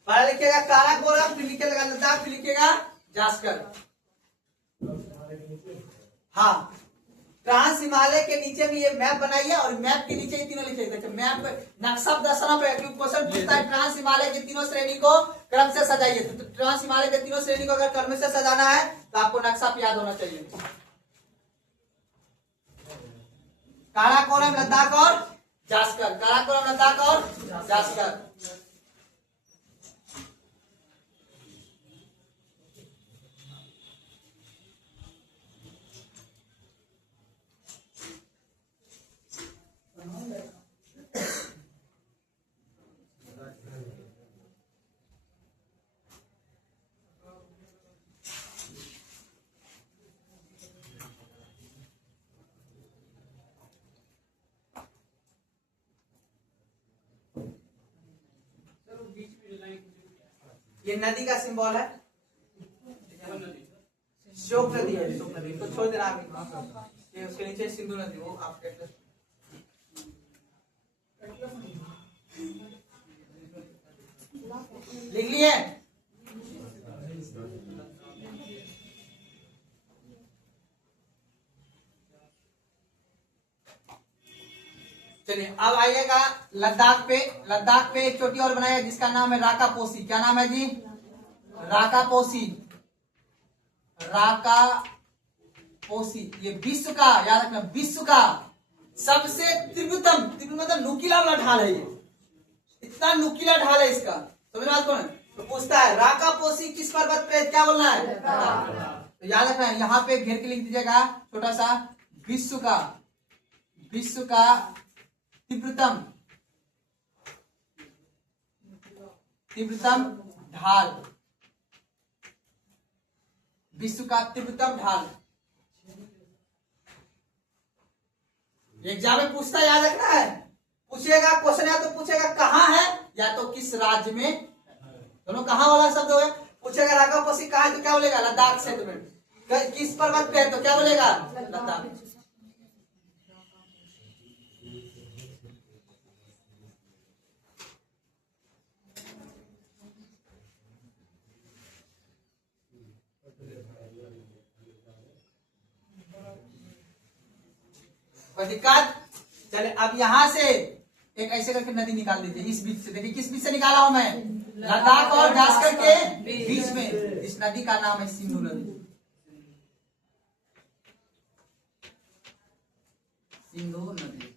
पहले लिखिएगा काराकोरम, फिर लिखिएगा लद्दाख, फिर लिखिएगा जास्कर। हाँ, ट्रांस हिमालय के नीचे भी ये मैप बनाइए और मैप के नीचे ही तीनों लिखे। देखिए मैप नक्शा दर्शना पे क्वेश्चन पूछता है ट्रांस हिमालय की तीनों श्रेणी को क्रम से सजाइए। तो ट्रांस हिमालय के तीनों श्रेणी को अगर क्रम से सजाना है तो आपको नक्शा याद होना चाहिए। काराकोरम, लद्दाख और जास्कर। काराकोरम, लद्दाख और जास्कर। ये नदी का सिंबल है, श्योक नदी है। श्योक नदी तो छोड़ देना आगे, ये उसके नीचे सिंधु नदी, वो आप लिख लिए। चलिए अब आइएगा लद्दाख पे। लद्दाख पे एक चोटी और बनाया जिसका नाम है राकापोसी। क्या नाम है जी? राकापोसी। राकापोसी ये विश्व का, याद रखना, विश्व का सबसे तीव्रतम, तीव्र मतलब नुकीला वाला ढाल है। ये इतना नुकीला ढाल है इसका, समझ में आता है? तो पूछता है राकापोसी किस पर्वत पे, क्या बोलना है? तो याद रखना है, यहाँ पे घेर के लिख दीजिएगा छोटा सा, विश्व का, विश्व का तीव्रतम, तीव्रतम ढाल, विश्व का तीव्रतम ढाल। एग्जाम में पूछता, याद रखना है। पूछेगा क्वेश्चन, या तो पूछेगा कहाँ है या तो किस राज्य में, दोनों कहाँ वाला शब्द है। पूछेगा राकापोसी कहाँ है तो क्या बोलेगा? लद्दाख क्षेत्र में। किस पर्वत पे है तो क्या बोलेगा? लद्दाख। दिक्कत? चले अब यहां से एक ऐसे करके नदी निकाल दीजिए इस बीच से। देखिए किस बीच से निकाला हूं मैं? लद्दाख और जास्कर के बीच में। इस नदी का नाम है सिंधु नदी। सिंधु नदी।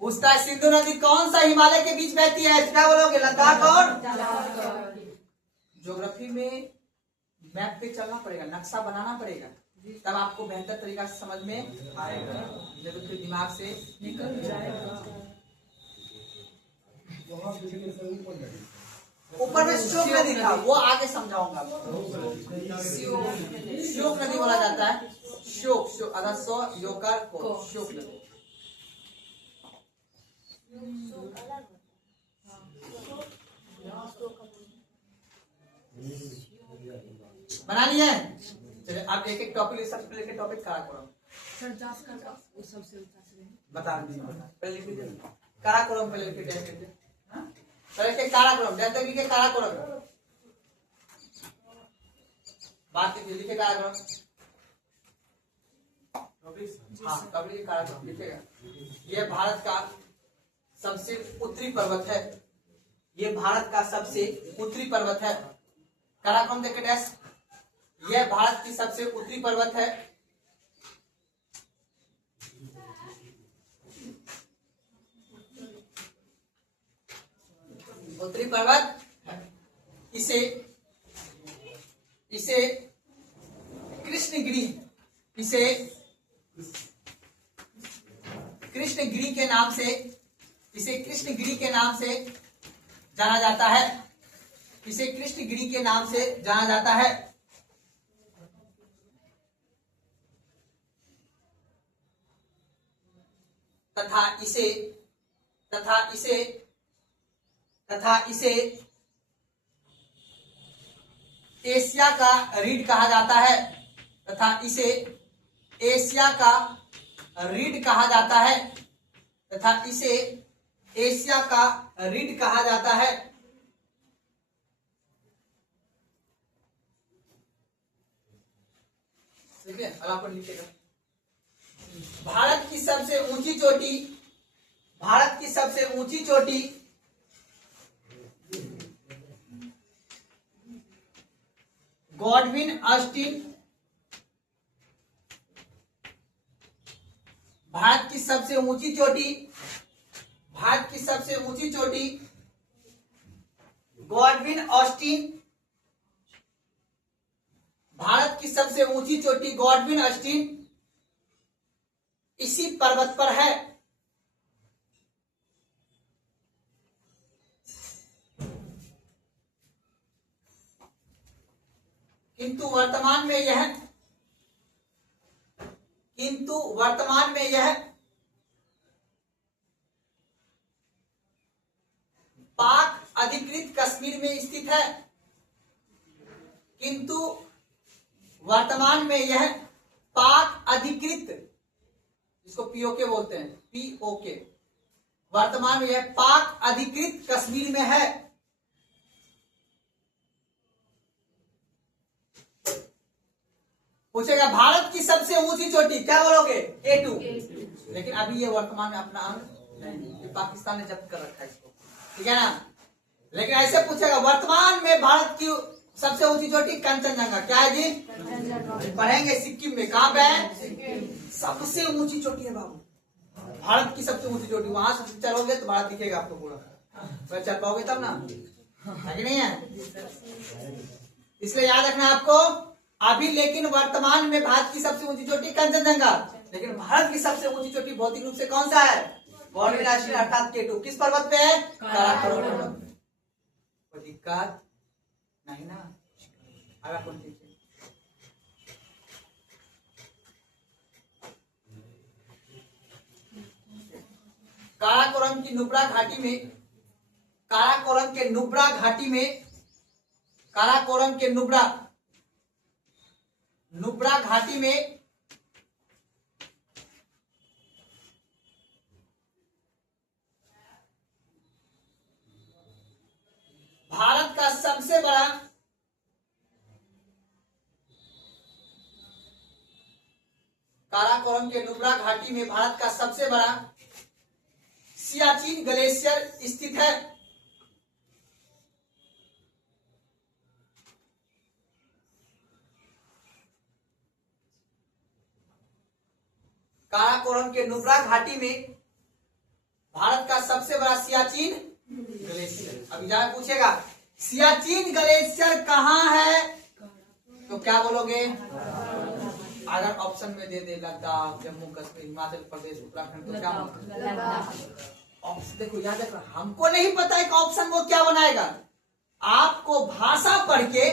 पूछता है सिंधु नदी कौन सा हिमालय के बीच बहती है? क्या बोलोगे? लद्दाख और? ज्योग्राफी में मैप पे चलना पड़ेगा, नक्शा बनाना पड़ेगा, तब आपको बेहतर तरीका से समझ में आएगा, जब फिर दिमाग से निकल जाएगा। ऊपर में श्योक नदी था, वो आगे समझाऊंगा। श्योक नदी बोला जाता है, श्योक श्योक अदा सो योकर को श्योक नदी। बना लिए? चलिए अब एक एक टॉपिक, सबसे पहले के टॉपिक काराकोरम सर जास का वो सबसे ऊंचा से बता दीजिए। पहले लिख लीजिए काराकोरम, पहले लिख लीजिए। पहले के काराकोरम, जैसे लिखे काराकोरम, बात कीजिए, लिखे काराकोरम। हाँ कब लिखे काराकोरम लिखेगा। यह भारत का सबसे उत्तरी पर्वत है, ये भारत का सबसे उत्तरी पर्वत है। काराकोरम देखे डैश, यह भारत की सबसे उत्तरी पर्वत है। उत्तरी पर्वत, इसे इसे कृष्णगिरी, इसे कृष्णगिरी के नाम से, इसे कृष्णगिरी के नाम से जाना जाता है, इसे कृष्णगिरी के नाम से जाना जाता है। तथा इसे एशिया का रीढ़ कहा जाता है, तथा इसे एशिया का रीढ़ कहा जाता है, तथा इसे एशिया का रीढ़ कहा जाता है। ठीक है, अब आप लिखिएगा। भारत की सबसे ऊंची चोटी, भारत की सबसे ऊंची चोटी गॉडविन ऑस्टिन, भारत की सबसे ऊंची चोटी, भारत की सबसे ऊंची चोटी गॉडविन ऑस्टिन, भारत की सबसे ऊंची चोटी गॉडविन ऑस्टिन इसी पर्वत पर है। किंतु वर्तमान में यह पाक अधिकृत कश्मीर में स्थित है। किंतु वर्तमान में यह पाक अधिकृत, जिसको पीओके बोलते हैं, पीओके, वर्तमान में यह पाक अधिकृत कश्मीर में है। पूछेगा भारत की सबसे ऊंची चोटी, क्या बोलोगे? A2। लेकिन अभी ये वर्तमान में अपना अंग नहीं, ये पाकिस्तान ने जब्त कर रखा है इसको, ठीक है ना। लेकिन ऐसे पूछेगा वर्तमान में भारत की सबसे ऊंची चोटी कंचनजंगा, क्या है जी? पढ़ेंगे सिक्किम में, कहां पे है? सबसे ऊंची चोटी है बाबू, भारत की सबसे ऊंची चोटी। वहां से चलोगे तो भारत दिखेगा आपको पूरा, चल पाओगे तब ना, है कि नहीं है? इसलिए याद रखना आपको अभी। लेकिन वर्तमान में भारत की सबसे ऊंची चोटी कंचनजंगा, लेकिन भारत की सबसे ऊंची चोटी भौतिक रूप से कौन सा है? गॉडविन ऑस्टिन अर्थात K2। किस पर्वत पे है? काराकोरम पर्वत पे। कोई दिक्कत नहीं ना? अब आप देखिए, काराकोरम की नुब्रा घाटी में, काराकोरम के नुब्रा घाटी में, काराकोरम के नुब्रा घाटी में भारत का सबसे बड़ा काराकोरम के नुब्रा घाटी में भारत का सबसे बड़ा सियाचिन ग्लेशियर स्थित है। काराकोरम के नुब्रा घाटी में भारत का सबसे बड़ा सियाचिन ग्लेशियर। अभी जरा पूछेगा सियाचिन ग्लेशियर कहाँ है? क्या बोलोगे? अगर ऑप्शन में दे दे लद्दाख, जम्मू कश्मीर, हिमाचल प्रदेश, उत्तराखंड, तो क्या ऑप्शन? देखो याद रखना, हमको नहीं पता है कि ऑप्शन वो क्या बनाएगा। आपको भाषा पढ़ के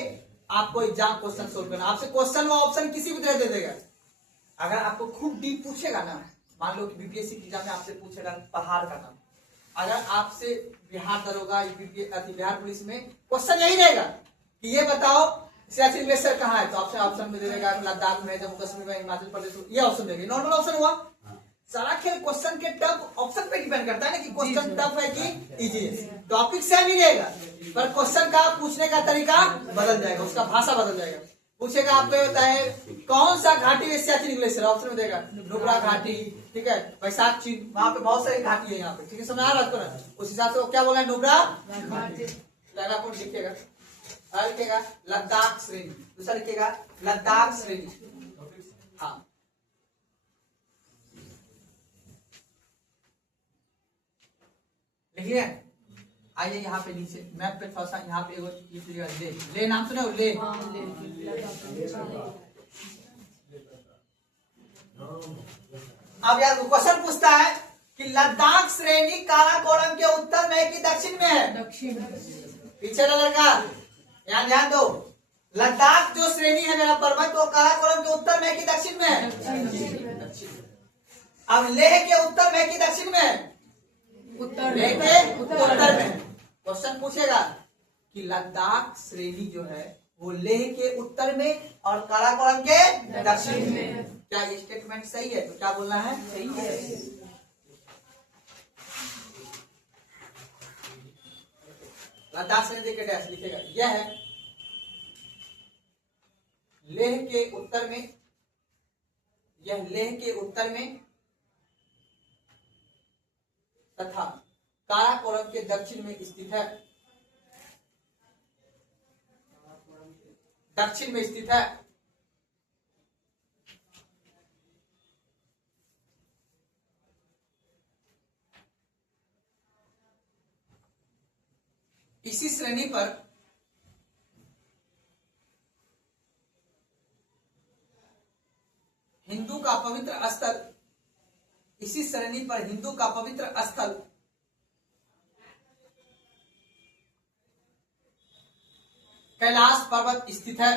आपको एग्जाम क्वेश्चन सोल्व करना। आपसे क्वेश्चन व ऑप्शन किसी भी तरह दे देगा। अगर आपको खूब डीप पूछेगा ना, मान लो कि बीपीएससी एग्जाम में आपसे पूछेगा पहाड़ का नाम, अगर आपसे बिहार दरोगा, बिहार पुलिस में क्वेश्चन यही रहेगा कि ये बताओ सियाचिन ग्लेशियर कहाँ है, तो आपसे ऑप्शन में दे देगा लद्दाख में, जम्मू कश्मीर में, हिमाचल प्रदेश में, ये ऑप्शन देगा। नॉर्मल ऑप्शन हुआ। सारा खेल क्वेश्चन के टफ ऑप्शन पे डिपेंड करता है ना कि क्वेश्चन टफ है कि इजी है। टॉपिक सेम ही रहेगा पर क्वेश्चन का पूछने का तरीका बदल जाएगा, उसका भाषा बदल जाएगा। पूछेगा आपको ये होता है कौन सा घाटी में सियाचिन ग्लेशियर, ऑप्शन में देगा नुब्रा घाटी, ठीक है, बैसाख चीन, वहां पे बहुत सारी घाटी है यहाँ पे, ठीक है, समझ आ रहा है ना। उस हिसाब से वो क्या बोला है, नुब्रा घाटी। पहला पॉइंट लिखिएगा, लिखेगा लद्दाख श्रेणी, दूसरा लिखेगा लद्दाख श्रेणी। हाँ, लिख लिया। आइए यहाँ पे नीचे मैप पे थोड़ा सा यहाँ पे एगो लिख लिया, ले ले नाम सुने हो, ले। अब यार क्वेश्चन पूछता है कि लद्दाख श्रेणी काराकोरम के उत्तर में कि दक्षिण में है? दक्षिण। पीछे का लड़का यहाँ ध्यान दो, लद्दाख जो श्रेणी है मेरा पर्वत, वो काराकोरम के उत्तर में कि दक्षिण में है? दक्षिण। अब लेह के उत्तर में कि दक्षिण में? उत्तर लेह के उत्तर में। क्वेश्चन पूछेगा कि लद्दाख श्रेणी जो है वो लेह के उत्तर में और काराकोरम के दक्षिण में। क्या ये स्टेटमेंट सही है? तो क्या बोलना है? सही है। लद्दाख श्रेणी के डैश लिखेगा, यह है लेह के उत्तर में, यह लेह के उत्तर में तथा काराकोरम के दक्षिण में स्थित है, दक्षिण में स्थित है। इसी श्रेणी पर हिंदू का पवित्र स्थल, इसी श्रेणी पर हिंदू का पवित्र स्थल कैलाश पर्वत स्थित है।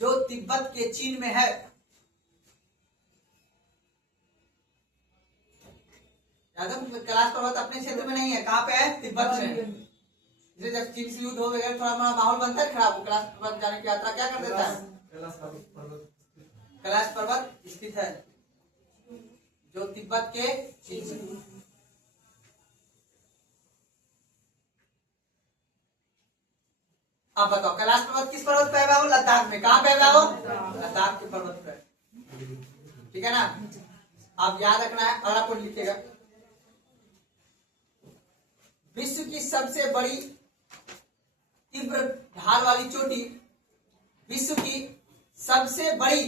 जो तिब्बत के चीन में है। कैलाश पर्वत अपने क्षेत्र में नहीं है, कहाँ पे है? तिब्बत में। जब चीन से युद्ध हो गया, थोड़ा माहौल बनता है खराब, कैलाश पर्वत जाने की यात्रा क्या कर देता है? कैलाश पर्वत स्थित है जो तिब्बत के चीन से। अब बताओ कैलाश पर्वत किस पर्वत पे है? वो लद्दाख में। कहाँ पे है वो? लद्दाख के पर्वत पे। ठीक है ना। अब याद रखना है और आपको लिखेगा, विश्व की सबसे बड़ी तीव्र ढाल वाली चोटी, विश्व की सबसे बड़ी,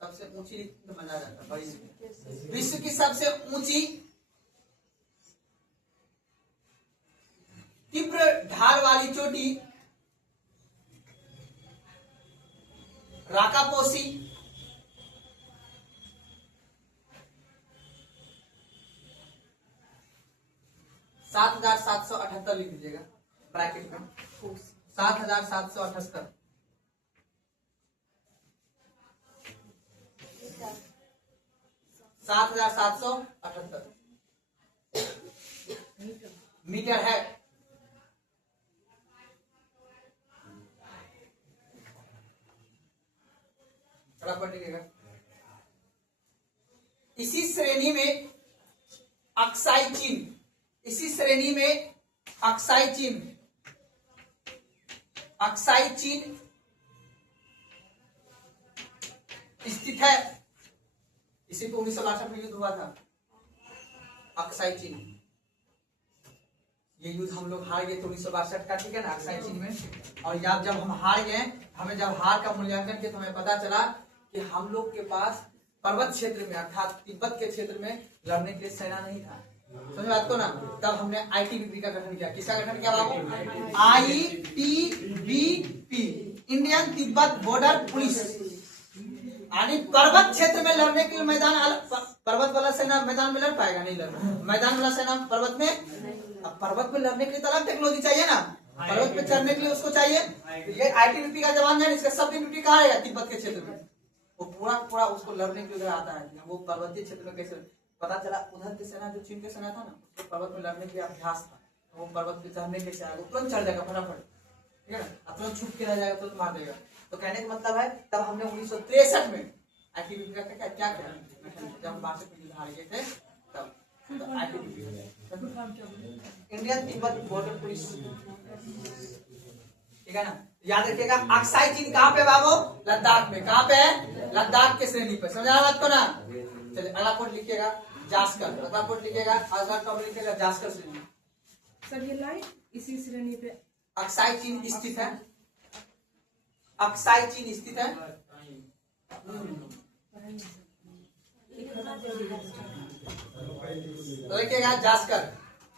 सबसे ऊंची तो मजा आ जाता, बड़ी, विश्व की सबसे ऊंची तीव्र ढाल वाली चोटी राकापोसी, $7,778 लिख दीजिएगा ब्रैकेट में, 7,778, मीटर है। लिखेगा। इसी श्रेणी में अक्साई चीन, इसी श्रेणी में अक्साई चीन, अक्साई चीन स्थित है। इसी पे 1962 में युद्ध हुआ था, अक्साई चीन। ये युद्ध हम लोग हार गए थे 1962 का, ठीक है ना, अक्साई चीन में। और जब हम हार गए, हमें जब हार का मूल्यांकन किया तो हमें पता चला कि हम लोग के पास पर्वत क्षेत्र में अर्थात तिब्बत के क्षेत्र में लड़ने के लिए सेना नहीं था। समझ बात को ना। तब हमने आईटीबीपी का गठन किया। किसका गठन किया बाबू? ITBP, Indian Tibet border police. यानी पर्वत क्षेत्र में लड़ने के लिए मैदान अलग, पर्वत वाला सेना मैदान में लड़ पाएगा? नहीं लड़। मैदान वाला सेना पर्वत में, अब पर्वत में लड़ने के लिए तो अलग टेक्नोलॉजी चाहिए ना, पर्वत पे चढ़ने के लिए उसको चाहिए। ये आईटीबीपी का जवान है, इसका सब ड्यूटी कहाँ है? तिब्बत के क्षेत्र में। वो पूरा उसको लड़ने के लिए आता है। वो पर्वतीय क्षेत्र में कैसे पता चला? उधर की सेना जो चीन की सेना था ना, तो पर्वत में लड़ने के अभ्यास था, तो वो पर्वत पे चढ़ने के चाहे तुरंत चढ़ जाएगा फटाफट, ठीक है ना, तुरंत छुप के रह जाएगा तो मार देगा। तो कहने का मतलब है तब हमने 1963 में आईटीबीपी का क्या किया, जब हम 62 में हार गए थे तब ITBP, Indian Tibet border police, ठीक है ना। याद रखिएगा अक्साई चीन कहाँ पे बाबू? लद्दाख में। कहाँ पे है? लद्दाख के श्रेणी पे। समझा बात को ना। चलिए अगला कोड लिखिएगा जास्कर, अगला कोड लिखिएगा, अगला टॉपिक लिखिएगा जास्कर श्रेणी। सर ये लाइन इसी श्रेणी पे अक्साई चीन स्थित है, अक्साई चीन स्थित है। तो लिखिएगा जास्कर,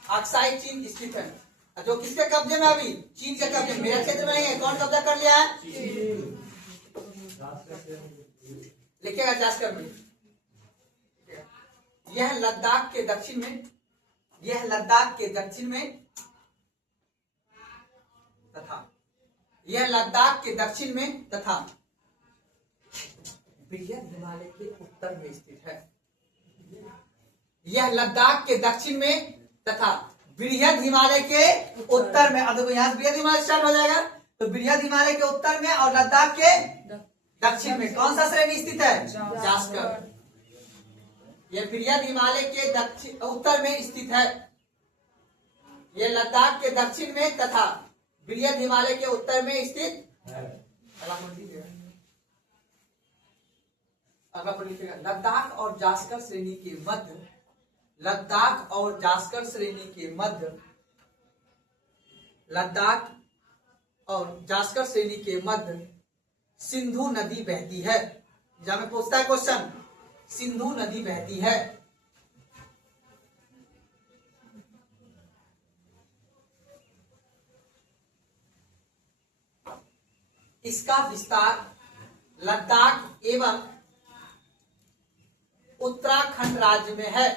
अक्साई चीन स्थित है। जो किसके कब्जे में? अभी चीन के कब्जे में, मेरे क्षेत्र में नहीं है। कौन कब्जा कर लिया है? लिखिएगा जास्कर में। यह लद्दाख के दक्षिण में, यह लद्दाख के दक्षिण में तथा यह लद्दाख के दक्षिण में तथा बृहद हिमालय के उत्तर में स्थित है। यह लद्दाख के दक्षिण में तथा बृहद हिमालय के उत्तर में। अब देखो यहाँ बृहद हिमालय स्टार्ट हो जाएगा, तो बृहद हिमालय के उत्तर में और लद्दाख के दक्षिण में कौन सा श्रेणी स्थित है? जास्कर। यह बृहद हिमालय के दक्षिण उत्तर में स्थित है। यह लद्दाख के दक्षिण में तथा बृहद हिमालय के उत्तर में स्थित है। अगला लिखिएगा लद्दाख और जास्कर श्रेणी के मध्य, लद्दाख और जास्कर श्रेणी के मध्य, लद्दाख और जास्कर श्रेणी के मध्य सिंधु नदी बहती है। जहां में पूछता है क्वेश्चन, सिंधु नदी बहती है। इसका विस्तार लद्दाख एवं उत्तराखंड राज्य में है।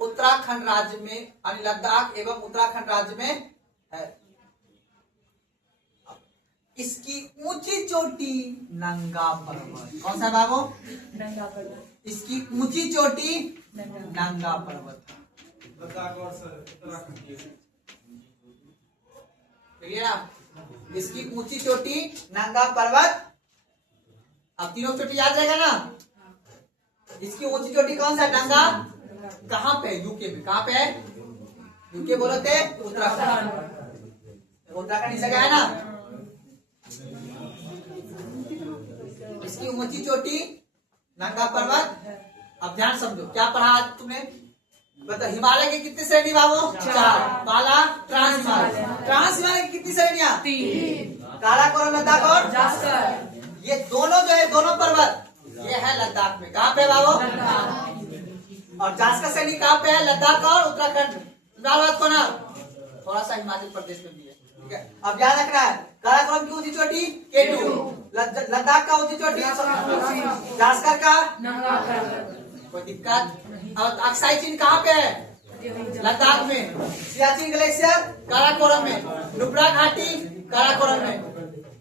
उत्तराखंड राज्य में, यानी लद्दाख एवं उत्तराखंड राज्य में है। इसकी ऊंची चोटी नंगा पर्वत। कौन सा बाबू? नंगा पर्वत। इसकी ऊंची चोटी नंगा पर्वत। ठीक है ना। इसकी ऊंची चोटी नंगा पर्वत। अब तीनों चोटी याद रहेगा ना। इसकी ऊंची चोटी कौन सा? नंगा। कहाँ पे? यूके में। कहाँ पे है? यूके बोलो थे उत्तराखंड। उत्तराखंड इस जगह है ना। इसकी ऊंची चोटी नंगा पर्वत। अब ध्यान समझो, क्या पढ़ा आज तुमने? बता, हिमालय की कितनी श्रेणी बाबू? 4। पहला ट्रांस हिमालय। ट्रांस हिमालय की कितनी श्रेणियां? 3। काराकोरम, लद्दाख और जास्कर। ये दोनों जो है, दोनों पर्वत ये है लद्दाख में। कहाँ पे बाबू? और जास्कर श्रेणी कहाँ पे है? लद्दाख और उत्तराखंड। बात को ना, थोड़ा सा हिमाचल प्रदेश में भी है। ठीक है, अब याद रखना है काराकोरम की ऊंची चोटी K2, लद्दाख का ऊंची चोटी, जास्कर का नंगा पर्वत। कोई दिक्कत? और अक्साई चीन कहाँ पे है? लद्दाख में। सियाचिन ग्लेशियर काराकोरम में। नुब्रा घाटी काराकोरम में।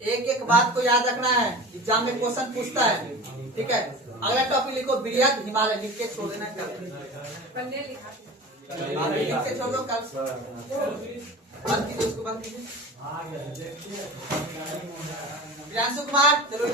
एक एक बात को याद रखना है, एग्जाम में क्वेश्चन पूछता है। ठीक है, अगला टॉपिक लिखो बृहद हिमालय। लिख के छोड़ देना कल। लिख के छोड़ दो कल। बंद कीजिए उसको, बंद कीजिए। प्रियांशु कुमार चलो।